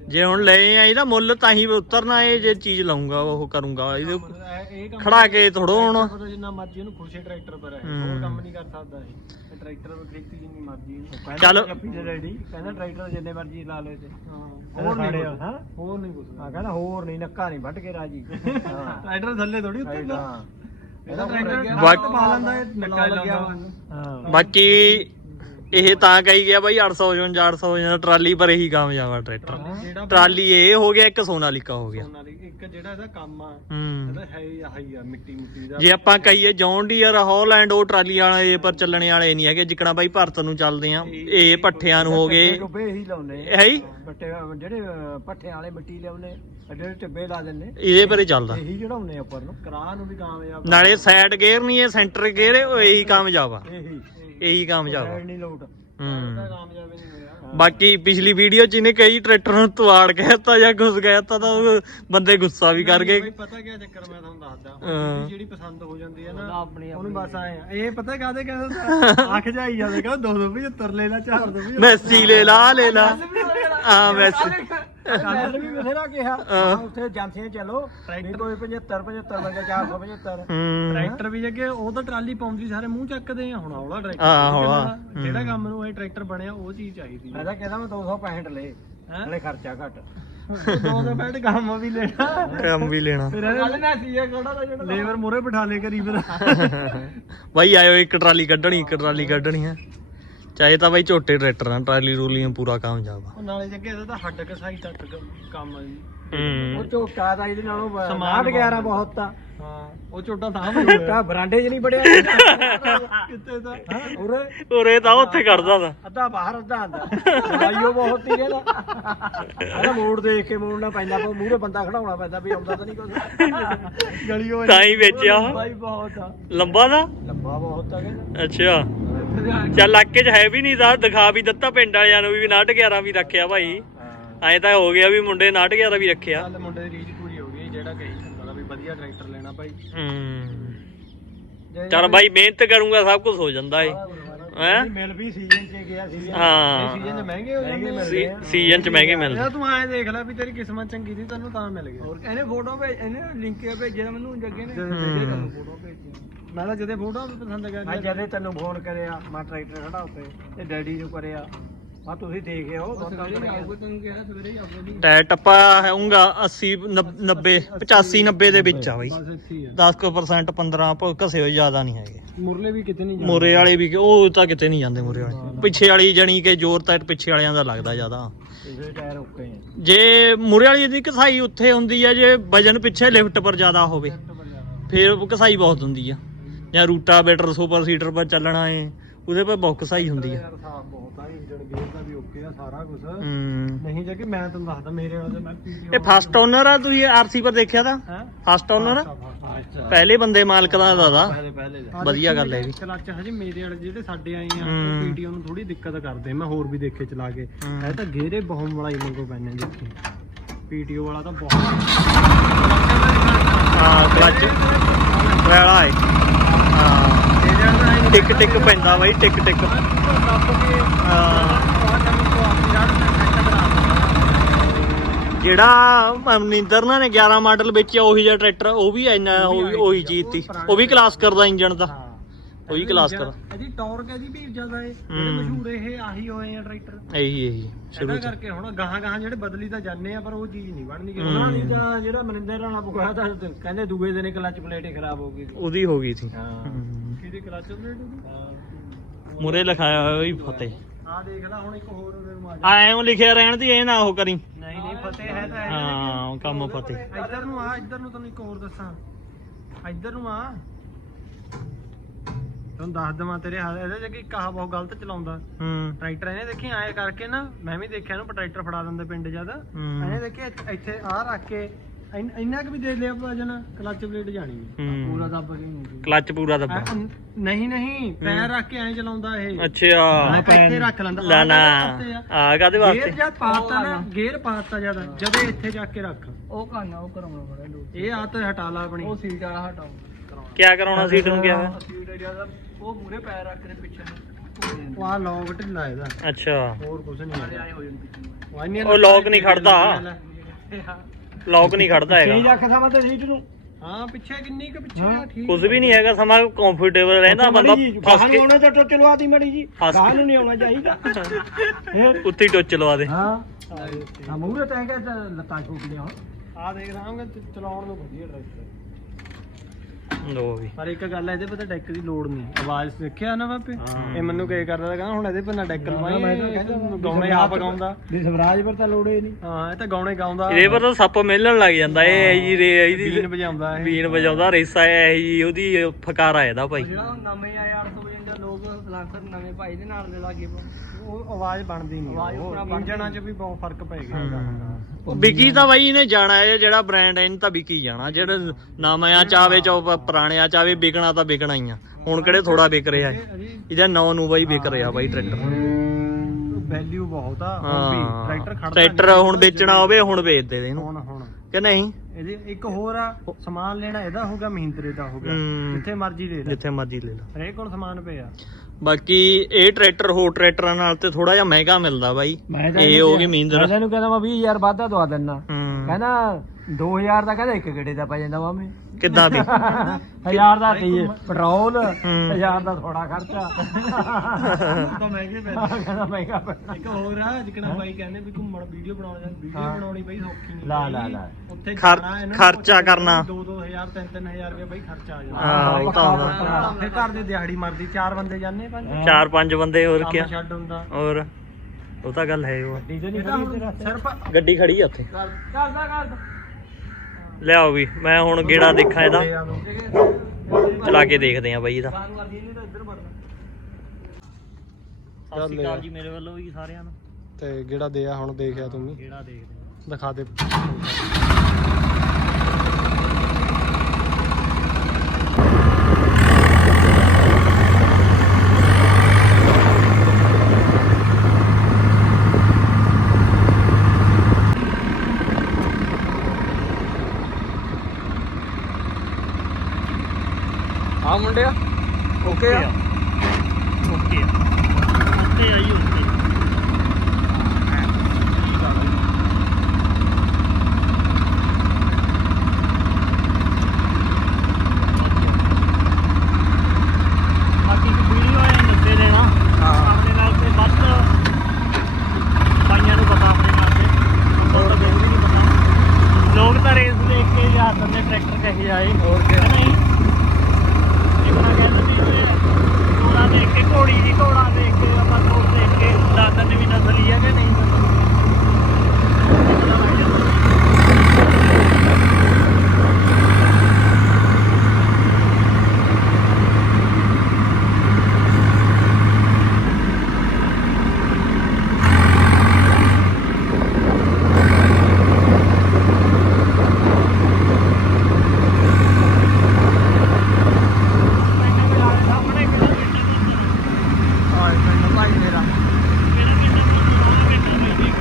ਜੇ ਹੁਣ ਲਏ ਆ ਇਹਦਾ ਮੁੱਲ ਤਾਂ ਹੀ ਉਤਰਨਾ ਇਹ ਜੇ ਚੀਜ਼ ਲਾਉਂਗਾ ਉਹ ਕਰੂੰਗਾ। ਇਹਦੇ ਇਹ ਇਹ ਕੰਮ ਖੜਾ ਕੇ ਥੋੜੋ ਹੁਣ। ਪਤਾ ਜਿੰਨਾ ਮਰਜ਼ੀ ਇਹਨੂੰ ਖੁਸ਼ੇ ਟਰੈਕਟਰ ਪਰ ਹੈ। ਹੂੰ। ਹੋਰ ਕੰਮ ਨਹੀਂ ਕਰ ਸਕਦਾ ਇਹ। ਇਹ ਟਰੈਕਟਰ ਪਰ ਖੇਤੀ ਜਿੰਨੀ ਮਰਜ਼ੀ ਇਹਨੂੰ ਚੱਲ। ਜੱਪੀ ਦੇ ਡੈਡੀ ਕਹਿੰਦਾ ਟਰੈਕਟਰ ਜਿੰਨੇ ਮਰਜ਼ੀ ਲਾ ਲਓ ਤੇ ਹਾਂ। ਹੋਰ ਨਹੀਂ ਕੁਛ। ਹਾਂ। ਹੋਰ ਨਹੀਂ ਕੁਛ ਆ ਕਹਿੰਦਾ ਹੋਰ ਨਹੀਂ ਨੱਕਾ ਨਹੀਂ ਵੱਢ ਕੇ ਰਾਜੀ। ਟਰੈਕਟਰ ਥੱਲੇ ਥੋੜੀ ਹਾਂ। ਇਹਦਾ ਟਰੈਕਟਰ ਬਾਕੀ- ਪਾ ਲੈਂਦਾ ਇਹ ਨੱਕਾ ਲੱਗਿਆ ਹਾਂ। ਬਾਕੀ ਇਹ ਤਾਂ ਕਹੀ ਗਿਆ ਬਾਈ 855 855 ਟਰਾਲੀ ਪਰ ਇਹੀ ਕਾਮਯਾਬ ਆ ਟਰੈਕਟਰ। ਟਰਾਲੀ ਇਹ ਹੋ ਗਿਆ ਇੱਕ ਸੋਨਾਲੀਕਾ ਹੋ ਗਿਆ। ਇੱਕ ਜਿਹੜਾ ਇਹਦਾ ਕੰਮ ਆ ਇਹਦਾ ਹੈ ਹੀ ਆਹੀ ਆ ਮਿੱਟੀ ਮੁੱਟੀ ਦਾ। ਜੇ ਆਪਾਂ ਕਹੀਏ ਜੌਨ ਡੀਅਰ ਹਾਲੈਂਡ ਉਹ ਟਰਾਲੀ ਵਾਲੇ ਪਰ ਚੱਲਣੇ ਵਾਲੇ ਨਹੀਂ ਹੈਗੇ ਜਿਕਣਾ ਬਾਈ ਭਾਰਤ ਨੂੰ ਚੱਲਦੇ ਆ। ਇਹ ਪੱਠਿਆਂ ਨੂੰ ਹੋ ਗਏ। ਟੁੱਬੇ ਹੀ ਹੈ ਹੀ? ਬੱਟੇ ਜਿਹੜੇ ਪੱਠਿਆਂ ਵਾਲੇ ਮਿੱਟੀ ਲਿਆਉਨੇ ਜਿਹੜੇ ਟਿੱਬੇ ਲਾ ਦਿੰਨੇ ਇਹਦੇ ਪਰੇ ਚੱਲਦਾ। ਇਹੀ ਚੜਾਉਨੇ ਉੱਪਰ ਨੂੰ। ਕਰਾਹ ਨੂੰ ਵੀ ਕਾਮਯਾਬ ਨਾਲੇ ਸਾਈਡ ਗੇਅਰ ਨਹੀਂ ਇਹ ਸੈਂਟਰ ਗੇਅਰ ਇਹੀ ਕਾਮਯਾਬ ਆ। ਇਹੀ। ਇਹੀ ਕਾਮਯਾਬ ਆ ਨਹੀਂ ਲੋਟ। ਹੂੰ। ਕਾਮਯਾਬ ਹੀ ਨਹੀਂ ਹੋਇਆ। ਬਾਕੀ ਪਿਛਲੀ ਵੀਡੀਓ ਚ ਇਹਨੇ ਕਈ ਟਰੈਕਟਰ ਨੂੰ ਤਵਾੜ ਕਹਿਤਾ ਜਾਂ ਘੁਸ ਗਿਆ ਤਾਂ ਉਹ ਬੰਦੇ ਗੁੱਸਾ ਵੀ ਕਰ ਗਏ। ਬਈ ਪਤਾ ਕੀ ਚੱਕਰ ਮੈਂ ਤੁਹਾਨੂੰ ਦੱਸਦਾ। ਹਾਂ। ਜਿਹੜੀ ਪਸੰਦ ਹੋ ਜਾਂਦੀ ਹੈ ਨਾ ਆਪਣੀ ਉਹਨੂੰ ਬਸ ਆਏ ਆ। ਇਹ ਪਤਾ ਕਾਹਦੇ ਕਹਿੰਦਾ ਅੱਖ ਜਾਈ ਜਾਂਦੇ ਕਹਿੰਦਾ 275 ਲੈ ਲੈ 475 ਮੈਸੀ ਲੈ ਲਾ ਲੈ ਲਾ। ਮੈਸੀ। ਕੱਲ ਵੀ ਬਥੇਰਾ ਕਿਹਾ। ਹਾਂ। ਉੱਥੇ ਜਾਂਦੀਆਂ ਚਲੋ। ਵੀ ਕੋਈ 75 75 ਵਰਗਾ 475 ਹੂੰ। ਟਰੈਕਟਰ ਵੀ ਜੱਗੇ ਉਹ ਤਾਂ ਟਰਾਲੀ ਪਾਉਂਦੀ ਸਾਰੇ ਮੂੰਹ ਚੱਕਦੇ ਆ। ਹੁਣ ਹੌਲਾ ਟਰੈਕਟਰ ਹਾਂ, ਹੌਲਾ। ਜਿਹੜਾ- ਜਿਹੜਾ ਕੰਮ ਨੂੰ ਇਹ ਟਰੈਕਟਰ ਬਣਿਆ ਉਹ ਚੀਜ਼ ਚਾਹੀਦੀ ਮੈਂ ਤਾਂ ਕਹਿੰਦਾ ਮੈਂ 265 ਲੈ ਹੈਂ? ਹਲੇ ਖਰਚਾ ਘੱਟ। ਦੋ ਦੋ ਬੈਠ ਕੰਮ ਵੀ ਲੈਣਾ। ਕੰਮ ਵੀ ਲੈਣਾ। ਫਿਰ ਕੱਲ ਮੈਂ ਸੀਏ ਕੋੜਾ ਦਾ ਜਿਹੜਾ ਲੇਬਰ ਮੂਰੇ ਬਿਠਾ ਲੇ ਕਰੀ ਫਿਰ। ਬਾਈ ਆਇਓ ਇੱਕ ਟਰਾਲੀ ਕੱਢਣੀ ਇੱਕ ਟਰਾਲੀ ਕੱਢਣੀ ਹੈ। ਚਾਹੇ ਤਾਂ ਬਾਈ ਝੋਟੇ ਟਰੈਕਟਰ ਨਾਲ ਟਰਾਲੀ ਰੂਲੀਆਂ ਪੂਰਾ ਕਾਮਯਾਬ ਆ। ਉਹ ਨਾਲੇ ਜੱਗੇ ਇਹਦਾ ਤਾਂ ਹੱਡ ਕਸਾਈ ਤੱਕ ਕੰਮ ਆ ਜੀ। ਉਹ ਹੂੰ ਝੋਟਾ ਦਾ ਇਹਦੇ ਨਾਲੋਂ ਸਮਾਨ 11 ਬਹੁਤ ਆ। ਹਾਂ ਉਹ ਝੋਟਾ ਤਾਂ ਵੀ ਝੋਟਾ ਬਰਾਂਡੇ 'ਚ ਨਹੀਂ ਬੜਿਆ ਕਿੱਥੇ ਤਾਂ? ਉਰੇ। ਉਰੇ ਤਾਂ ਉੱਥੇ ਕੱਢਦਾ ਤਾ। ਅੱਧਾ ਬਾਹਰ ਅੱਧਾ ਅੰਦਰ। ਦਵਾਈਓ ਬਹੁਤ ਹੀ ਇਹਦਾ। ਇਹਦਾ ਮੋੜ ਦੇਖ ਕੇ ਮੋੜਨਾ ਪੈਂਦਾ ਪਰ ਮੂਹਰੇ ਬੰਦਾ ਖੜਾਉਣਾ ਪੈਂਦਾ ਵੀ ਆਉਂਦਾ ਤਾਂ ਨਹੀਂ ਕੁਝ ਗਲੀ ਉਹ ਤਾਂ ਹੀ ਵੇਚਿਆ। ਬਾਈ ਬਹੁਤ ਆ। ਲੰਬਾ ਦਾ? ਲੰਬਾ ਬਹੁਤ ਆ ਕਹਿੰਦਾ ਅੱਛਾ। ਚੱਲ ਇਲਾਕੇ 'ਚ ਹੈ ਵੀ ਨਹੀਂ ਦਾ ਦਿਖਾ ਵੀ ਦਿੱਤਾ ਪਿੰਡ ਵਾਲਿਆਂ ਨੂੰ ਵੀ 11 ਵੀ ਰੱਖਿਆ ਭਾਈ। ਐਂ ਤਾਂ ਹੋ ਗਿਆ ਵੀ ਮੁੰਡੇ 11 ਵੀ ਰੱਖਿਆ। ਚੱਲ ਮੁੰਡੇ ਦੀ ਰੀਝ ਪੂਰੀ ਹੋ ਗਈ ਜਿਹੜਾ ਕਹੀ ਜਾਂਦਾ ਵੀ ਵਧੀਆ ਟਰੈਕਟਰ ਲੈਣਾ ਭਾਈ। ਹੂੰ। ਚੱਲ ਬਾਈ ਮਿਹਨਤ ਕਰੂੰਗਾ ਸਭ ਕੁਝ ਹੋ ਜਾਂਦਾ ਏ। ਹੈ? ਮਿਲ ਵੀ ਸੀਜ਼ਨ 'ਚ ਗਿਆ ਸੀ ਹਾਂ। ਸੀਜ਼ਨ 'ਚ ਮਹਿੰਗੇ ਹੋ ਜਾਂਦੇ ਆ। ਸੀ- ਸੀਜ਼ਨ 'ਚ ਮਹਿੰਗੇ ਮਿਲਦੇ। ਯਾਰ ਤੂੰ ਐਂ ਦੇਖ ਲੈ ਵੀ ਤੇਰੀ ਕਿਸਮਤ ਚੰਗੀ ਸੀ ਤੈਨੂੰ ਤਾਂ ਮਿਲ ਗਿਆ। ਹੋਰ ਇਹਨੇ ਫੋਟੋ ਭੇਜ ਇਹਨੇ ਲਿੰਕ ਭੇਜਿਆ ਮੈਨੂੰ ਜੱਗੇ ਨੇ ਫੋਟੋ ਭੇਜੀ ਮੈਂ ਤਾਂ ਜਦੇ ਫੋਟੋ ਪਸੰਦ ਕਰ ਮੈਂ ਜਦੇ ਤੈਨੂੰ ਫੋਨ ਕਰਿਆ ਮੈਂ ਟਰੈਕਟਰ ਖੜਾ ਉੱਤੇ ਤੇ ਡੈਡੀ ਨੂੰ ਕਰਿਆ। ਮੈਂ ਤੁਸੀਂ ਦੇਖਿਓ ਦੋਨੋਂ ਸਵੇਰੇ ਆਊਗਾ ਤੈਨੂੰ ਕਿਹਾ ਸਵੇਰੇ ਹੀ ਆਊਗਾ ਜੀ ਟਾਇਰ ਟੱਪਾ ਹੋਊਗਾ 80 90 85 90 ਦੇ ਵਿੱਚ ਆ ਬਾਈ। ਬਸ ਇੱਥੇ ਹੀ ਆ। 10% 15 ਪ- ਘਸੇ ਹੋਏ ਜ਼ਿਆਦਾ ਨਹੀਂ ਹੈਗੇ। ਮੁਰਲੇ ਵੀ ਕਿਤੇ ਨਹੀਂ ਮੋਰੇ ਵਾਲੇ ਵੀ ਉਹ ਤਾਂ ਕਿਤੇ ਨਹੀਂ ਜਾਂਦੇ ਮੋਰੇ ਵਾਲੇ। ਪਿੱਛੇ ਵਾਲੀ ਜਣੀ ਕਿ ਜ਼ੋਰ ਤਾਂ ਪਿੱਛੇ ਵਾਲਿਆਂ ਦਾ ਲੱਗਦਾ ਜ਼ਿਆਦਾ। ਪਿਛਲੇ ਟਾਇਰ ਓਕੇ ਆ। ਜੇ ਮੂਰੇ ਵਾਲੀ ਦੀ ਘਸਾਈ ਉੱਥੇ ਹੁੰਦੀ ਹੈ ਜੇ ਵਜਨ ਪਿੱਛੇ ਲਿਫਟ ਪਰ ਜ਼ਿਆਦਾ ਹੋਵੇ। ਫਿਰ ਘਸਾਈ ਬਹੁਤ ਹੁੰਦੀ ਆ। ਜਾਂ ਰੂਟਾਵੇਟਰ ਸੁਪਰ ਸੀਟਰ ਪਰ ਚੱਲਣਾ ਏ ਉਹਦੇ ਪਰ ਬਹੁਤ ਘਸਾਈ ਹੁੰਦੀ ਆ। ਯਾਰ ਸਾਫ਼ ਬਹੁਤ ਆ ਇੰਜਣ ਗੇਅਰ ਦਾ ਵੀ ਓਕੇ ਆ ਸਾਰਾ ਕੁਝ ਹੂੰ। ਨਹੀਂ ਜੇ ਕਿ ਮੈਂ ਤੁਹਾਨੂੰ ਦੱਸਦਾ ਮੇਰੇ ਵਾਲੇ ਮੈਂ ਪੀਟੀਓ ਇਹ ਫਸਟ ਓਨਰ ਆ ਤੁਸੀਂ ਆਰਸੀ ਪਰ ਦੇਖਿਆ ਤਾਂ? ਹੈ? ਫਸਟ ਓਨਰ ਅੱਛਾ ਪਹਿਲੇ ਬੰਦੇ ਮਾਲਕ ਦਾ ਦਾਦਾ। ਪਹਿਲੇ ਪਹਿਲੇ ਵਧੀਆ ਗੱਲ ਹੈ ਇਹ ਵੀ ਕਲੱਚ ਹਜੇ ਮੇਰੇ ਵਾਲੇ ਜਿਹੜੇ ਸਾਡੇ ਆਏ ਆ ਹੂੰ। ਪੀਟੀਓ ਨੂੰ ਥੋੜੀ ਦਿੱਕਤ ਕਰਦੇ ਮੈਂ ਹੋਰ ਵੀ ਦੇਖੇ ਚਲਾ ਕੇ। ਹੂੰ। ਇਹ ਤਾਂ ਗੇਰੇ ਬਹੁਤ ਮਲਾਈ ਮੰਗੋ ਪੈਣੇ ਦੇਖੀ। ਪੀਟੀਓ ਵਾਲਾ ਤਾਂ ਬਹੁਤ। ਹਾਂ ਕਲਚ ਵੈਲਾ ਏ ਹਾਂ। ਟਿਕ ਟਿਕ ਪੈਂਦਾ ਬਾਈ ਟਿਕ ਟਿਕ। ਜਿਹੜਾ ਮਨਿੰਦਰ ਨੇ 11 ਮਾਡਲ ਵੇਚਿਆ ਉਹੀ ਜਿਹਾ ਟਰੈਕਟਰ ਉਹ ਵੀ ਇੰਨਾ ਉਹ ਚੀਜ਼ ਤੀ। ਉਹ ਵੀ ਕਲਾਸ ਕਰਦਾ ਇੰਜਨ ਦਾ। ਉਹ ਵੀ ਕਲਾਸ ਕਰ ਇਹਦੀ ਟੌਰਕ ਇਹਦੀ ਵੀ ਜ਼ਿਆਦਾ ਏ। ਜਿਹੜੇ। ਮਸ਼ਹੂਰ ਇਹ ਆਹੀ ਹੋਏ ਆ ਟਰੈਕਟਰ। ਇਹੀ ਇਹੀ। ਸ਼ੁਰੂ ਕਰਕੇ ਹੁਣ ਗਾਹਾਂ ਗਾਹਾਂ ਜਿਹੜੇ ਬਦਲੀ ਤਾਂ ਜਾਂਦੇ ਆ ਪਰ ਉਹ ਚੀਜ਼ ਨਹੀਂ ਬਣਨੀ ਹੂੰ। ਉਹਨਾਂ ਦੀ ਤਾਂ ਜਿਹੜਾ ਮਨਿੰਦਰ ਰਾਣਾ ਬੁਖਾਰ ਦਾ ਕਹਿੰਦੇ ਦੂਏ ਦਿਨ ਕਲਚ ਪਲੇਟ ਖਰਾਬ ਹੋ ਗਈ ਸੀ। ਉਹਦੀ ਹੋ ਗਈ ਸੀ। ਹਾਂ। ਕਿਹਦੀ ਕਲਚ ਪਲੇਟ ਉਹਦੀ ਮੁਰੇ ਲਿਖਾਇਆ ਹੋਇਆ ਵੀ ਫਤਿਹ। ਆ ਦੇਖ ਲੈ ਹੁਣ ਇੱਕ ਹੋਰ ਉਹਦੇ ਆ ਐਂ ਲਿਖਿਆ ਰਹਿਣ ਦੀ ਇਹ ਨਾ ਉਹ ਕਰੀ। ਨਹੀਂ ਨਹੀਂ ਫਤਿਹ ਹੈ ਤਾਂ ਹਾਂ ਕੰਮ ਫਤਿਹ। ਇੱਧਰ ਨੂੰ ਆ ਇੱਧਰ ਨੂੰ ਤੈਨੂੰ ਇੱਕ ਹੋਰ ਦੱਸਾਂ। ਇੱਧਰ ਨੂੰ ਆ। ਤੁਹਾਨੂੰ ਦੱਸ ਦਵਾਂ ਤੇਰੇ ਹੱਥ ਇਹਦੇ ਚ ਕਿ ਕਾਹ ਬਹੁਤ ਗਲਤ ਚਲਾਉਂਦਾ। ਹੂੰ। ਟਰੈਕਟਰ ਇਹਨੇ ਦੇਖੀ ਐਂ ਕਰਕੇ ਨਾ ਮੈਂ ਵੀ ਦੇਖਿਆ ਇਹਨੂੰ ਟਰੈਕਟਰ ਫੜਾ ਦਿੰਦੇ ਪਿੰਡ ਜਦ। ਇਹਨੇ ਦੇਖੀ ਇੱਥੇ ਆ ਰੱਖ ਕੇ ਇੰਨ- ਇੰਨਾ ਕੁ ਵੀ ਦੇ ਲਿਆ ਵਜਨ ਕਲਚ ਪਲੇਟ ਜਾਣੀ ਹੈ। ਪੂਰਾ ਹੂੰ ਦੱਬ ਕੇ ਨਹੀਂ ਕਲਚ ਪੂਰਾ ਦੱਬਾ। ਐਂ- ਨਹੀਂ ਨਹੀਂ ਪੈਰ ਰੱਖ ਕੇ ਐਂ ਚਲਾਉਂਦਾ ਇਹ। ਅੱਛਾ। ਇੱਥੇ ਰੱਖ ਲੈਂਦਾ। ਨਾ ਨਾ। ਆ ਕਾਦੇ ਗੇਅਰ ਵਾਸਤੇ? ਜਦ ਪਾਤਾ ਨਾ ਗੇਅਰ ਪਾਤਾ ਜਦ ਜਦੋਂ ਇੱਥੇ ਜਾ ਕੇ ਰੱਖ। ਉਹ ਕਰਨਾ ਉਹ ਕਰਾਉਣਾ ਬੜਾ ਲੋਕ ਇਹ ਆ ਤੇ ਹਟਾ ਲਾ ਆਪਣੀ। ਉਹ ਸੀਟ ਵਾਲਾ ਹਟਾਓ ਕਿਆ ਕਰਾਉਣਾ ਸੀਟ ਨੂੰ ਕਿਹਾ ਹੋਇਆ? ਸੀਟ ਏਰੀਆ ਦਾ ਉਹ ਮੂਰੇ ਪੈਰ ਰੱਖ ਕੇ ਪਿੱਛੇ ਨੂੰ ਉਹ ਆ ਲੌਗ ਢਿੱਲਾ ਇਹਦਾ। ਅੱਛਾ। ਹੋਰ ਕੁਝ ਨਹੀਂ ਹੈ ਆਏ ਹੋ ਜਾਂਦੀ ਪਿੱਛੇ ਨੂੰ। ਉਹ lock ਨਹੀਂ ਖੜਦਾ। ਲੌਕ ਨਹੀਂ ਖੜਦਾ ਕੀ ਹੈਗਾ ਰੱਖ ਸਮਾਂ ਤੇ ਸੀਟ ਨੂੰ। ਹਾਂ ਪਿੱਛੇ ਕਿੰਨੀ ਕੁ ਪਿੱਛੇ ਆ ਠੀਕ ਕੁਝ ਵੀ ਨਹੀਂ ਹੈਗਾ ਸਮਾਂ ਕੰਫਰਟੇਬਲ ਰਹਿੰਦਾ ਬੰਦਾ ਫਸ ਗਾਹਾਂ ਕੇ ਆਉਣਾ ਤਾਂ ਟੋ ਚਲਵਾਤੀ ਮੜੀ ਜੀ ਫਸ ਗਾਹਾਂ। ਨੂੰ ਨਹੀਂ ਆਉਣਾ ਚਾਹੀਦਾ। ਫੇਰ ਉੱਥੇ ਹੀ ਟੁੱਚ ਲਵਾ ਦੇ। ਹਾਂ। ਆ ਮੂਹਰੇ ਤਾਂ ਹੈਗਾ ਲੱਤਾਂ ਛੁੱਟਦੀਆਂ ਹੁਣ। ਆ ਦੇਖ ਰਹਾਂਗੇ ਚਲਾਉਣ ਨੂੰ ਵਧੀਆ ਟਰੈਕਟਰ ਲੋ ਵੀ। ਪਰ ਇੱਕ ਗੱਲ ਹੈ ਇਹਦੇ ਪਰ ਡੈਕ ਦੀ ਲੋੜ ਨਹੀਂ। ਆਵਾਜ਼ ਦੇਖਿਆ ਨਾ ਬਾਪੇ? ਇਹ ਮੈਨੂੰ ਕਹੇ ਕਰਦਾ ਤਾਂ ਕਹਿੰਦਾ ਹੁਣ ਇਹਦੇ ਪਰ ਨਾ ਡੈਕ ਲਵਾਈ ਗਾਉਣੇ ਆਪ ਗਾਉਂਦਾ। ਵੀ ਸਵਰਾਜ ਪਰ ਤਾਂ ਲੋੜੇ ਨਹੀਂ। ਹਾਂ ਇਹ ਤਾਂ ਗਾਉਣੇ ਗਾਉਂਦਾ। ਇਹਦੇ ਪਰ ਤਾਂ ਸੱਪ ਮਿਲਣ ਲੱਗ ਜਾਂਦਾ ਇਹ ਐ ਜੀ ਰੇ ਇਹਦੀ ਬੀਨ ਵਜਾਉਂਦਾ ਇਹ। ਬੀਨ ਵਜਾਉਂਦਾ ਰੇਸਾ ਐ ਜੀ ਉਹਦੀ ਫਕਾਰਾ ਇਹਦਾ ਭਾਈ। ਜਿਹੜਾ ਉਹ ਨਵੇਂ ਆਏ 800 ਵਜੇ ਦਾ ਲੋਕ ਸਲਾਂਸਰ ਨਵੇਂ ਭਾਈ ਦੇ ਨਾਲ ਦੇ ਲਾਗੇ ਉਹ ਆਵਾਜ਼ ਬਣਦੀ ਨਹੀਂ ਆਵਾਜ਼ ਆਪਣਾ ਇੰਜਣਾਂ 'ਚ ਵੀ ਬਹੁਤ ਫ਼ਰਕ ਪੈ ਗਿਆ ਉਹ ਵਿਕੀ ਤਾਂ ਬਾਈ ਇਹਨੇ ਜਾਣਾ ਹੈ ਜਿਹੜਾ ਬ੍ਰਾਂਡ ਹੈ ਇਹਨੇ ਤਾਂ ਵਿਕੀ ਜਾਣਾ। ਜਿਹੜਾ ਨਵਾਂ ਚਾਵੇ ਚੋ ਪੁਰਾਣਿਆ ਚਾਵੇ ਵਿਕਣਾ ਤਾਂ ਵਿਕਣਾ ਹੀ ਆ। ਹੁਣ ਕਿਹੜੇ ਥੋੜਾ ਵਿਕ ਰਿਹਾ ਹੈ? ਇਹਦਾ ਨੌ ਨੂੰ ਬਾਈ ਵਿਕ ਰਿਹਾ ਬਾਈ ਟਰੈਕਟਰ ਵੈਲਿਊ ਬਹੁਤ ਆ ਹੁਣ ਵੀ ਹਾਂ। ਟਰੈਕਟਰ ਖੜਦਾ ਟਰੈਕਟਰ। ਹੁਣ ਵੇਚਣਾ ਹੋਵੇ ਹੁਣ ਵੇਚ ਦੇ ਦੇ ਇਹਨੂੰ। ਹੁਣ ਹੁਣ। ਕਿ ਨਹੀਂ? ਇਹਦੇ ਇੱਕ ਹੋਰ ਆ ਸਮਾਨ ਲੈਣਾ ਇਹਦਾ ਹੋਗਾ ਮਹਿੰਦਰੇ ਦਾ ਹੋਗਾ ਹੂੰ। ਜਿੱਥੇ ਮਰਜ਼ੀ ਲੈ ਲੈ। ਜਿੱਥੇ ਮਰਜ਼ੀ ਲੈ ਲਾ। ਹਰੇਕ ਕੋਲ ਸਮਾਨ ਪਿਆ। ਬਾਕੀ ਇਹ ਟਰੈਕਟਰ ਹੋਰ ਟਰੈਕਟਰਾਂ ਨਾਲ ਤੇ ਥੋੜਾ ਜਿਹਾ ਮਹਿੰਗਾ ਮਿਲਦਾ ਬਾਈ। ਮੈਂ ਤਾਂ ਇਹ ਇਹਨੂੰ ਹੋ ਗਈ ਮਹਿੰਦਰ ਮੈਂ ਤੈਨੂੰ ਕਹਿੰਦਾ ਮੈਂ 20000 ਵਾਧਾ ਦਵਾ ਦਿੰਨਾ। ਹੂੰ। ਕਹਿੰਦਾ 2000 ਦਾ ਕਹਿੰਦਾ ਇੱਕ ਗੇੜੇ ਦਾ ਪੈ ਜਾਂਦਾ ਮਾਮੇ ਕਿੱਦਾਂ ਦੀ? 1000 ਦਾ ਤੇ ਪੈਟਰੋਲ ਹੂੰ। 1000 ਦਾ ਥੋੜਾ ਖਰਚਾ। ਤਾਂ ਮਹਿੰਗੇ ਪੈ ਕਹਿੰਦਾ ਮਹਿੰਗਾ ਪੈਣਾ ਇੱਕ ਹੋਰ ਆ ਜਿਕਣਾ ਬਾਈ ਕਹਿੰਦੇ ਵੀ ਘੁੰਮਣ ਵੀਡੀਓ ਬਣਾਉਣਾ ਜਾਂ ਵੀਡੀਓ ਹਾਂ। ਬਣਾਉਣੀ ਬਈ ਸੌਖੀ ਨਹੀਂ ਲਾ, ਲਾ, ਲਾ। ਉੱਥੇ ਖਰ- ਜਾਣਾ ਇਹਨਾਂ ਨੂੰ ਖਰਚਾ ਕਰਨਾ। 2-2000 3-3000 ਰੁਪਏ ਬਈ ਖਰਚਾ ਆ ਜਾਂਦਾ। ਹਾਂ, ਉਹ ਤਾਂ ਹੁੰਦਾ। ਫਿਰ ਘਰ ਦੇ ਦਿਹਾੜੀ ਮਰਦੀ ਚਾਰ ਬੰਦੇ ਜਾਂਦੇ ਪੰਜ? ਚਾਰ ਪੰਜ ਬੰਦੇ ਹੋਰ ਛੱਡ ਹੁੰਦਾ। ਹੋਰ? ਉਹ ਤਾਂ ਗੱਲ ਹੈ ਉਹ। ਸਿਰਫ ਗੱਡੀ ਖੜੀ ਆ ਉੱਥੇ। ਕਰਦਾ ਕਰਦਾ ਲਿਆਓ ਵੀ ਮੈਂ ਹੁਣ ਗੇੜਾ ਦੇਖਾਂ ਇਹਦਾ। ਚਲਾ ਕੇ ਦੇਖਦੇ ਆ ਬਾਈ ਇਹਦਾ। ਸਤਿ ਸ਼੍ਰੀ ਅਕਾਲ ਜੀ ਮੇਰੇ ਵੱਲੋਂ ਵੀ ਸਾਰਿਆਂ ਨੂੰ। ਤੇ ਜਿਹੜਾ ਦਿਆ ਹੁਣ ਦੇਖਿਆ ਤੂੰ ਵੀ। ਗੇੜਾ ਦੇਖਦੇ ਆ। ਦਿਖਾ ਦੇ ਆ ਮੁੰਡਿਆ ਓਕੇ ਆ ਓਕੇ ਆ ਓਕੇ ਆਈ ਓਕੇ ਬਾਕੀ ਇੱਕ ਵੀਡੀਓ ਹੈ ਨਿੱਕੇ ਦੇ ਨਾ ਆਪਣੇ ਨਾਲ ਤੇ ਵੱਧ ਬਾਈਆਂ ਨੂੰ ਪਤਾ ਆਪਣੇ ਨਾਲ ਤੇ ਹੋਰ ਤਾਂ ਮੈਨੂੰ ਵੀ ਨਹੀਂ ਪਤਾ ਲੋਕ ਤਾਂ ਰੇਸ ਦੇਖ ਕੇ ਯਾਦ ਦਿੰਦੇ ਟਰੈਕਟਰ ਕਹੇ ਜਾਏ ਹੋਰ ਕਿ ਨਹੀਂ ਇਕਣਾ ਕਹਿੰਦੇ ਵੀ ਇਹ ਘੋੜਾ ਦੇਖ ਕੇ ਘੋੜੀ ਦੀ ਘੋੜਾ ਦੇਖ ਕੇ ਆਪਾਂ ਘੋੜ ਦੇਖ ਕੇ ਦੱਸ ਦਿੰਦੇ ਵੀ ਨਸਲੀ ਹੈ ਕਿ ਨਹੀਂ ਇਕਣਾ ਲੱਗ ਜਾਂਦਾ ਮੈਨੂੰ ਵੀ ਆਲੇ ਸਾਹਮਣੇ ਕਿਹੜਾ ਕਿਹੜਾ ਹਾਂ ਪਿੰਡ ਭਾਈ ਮੇਰਾ ਕਿਹੜਾ ਕਿਹੜਾ ਕਿਹੜਾ ਕਿਹੜਾ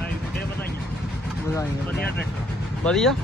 ਆਈ ਵੀਡੀਓ ਬਤਾਈਆਂ ਵਧਾਈਆਂ ਵਧੀਆ ਟਰੈਕਟਰ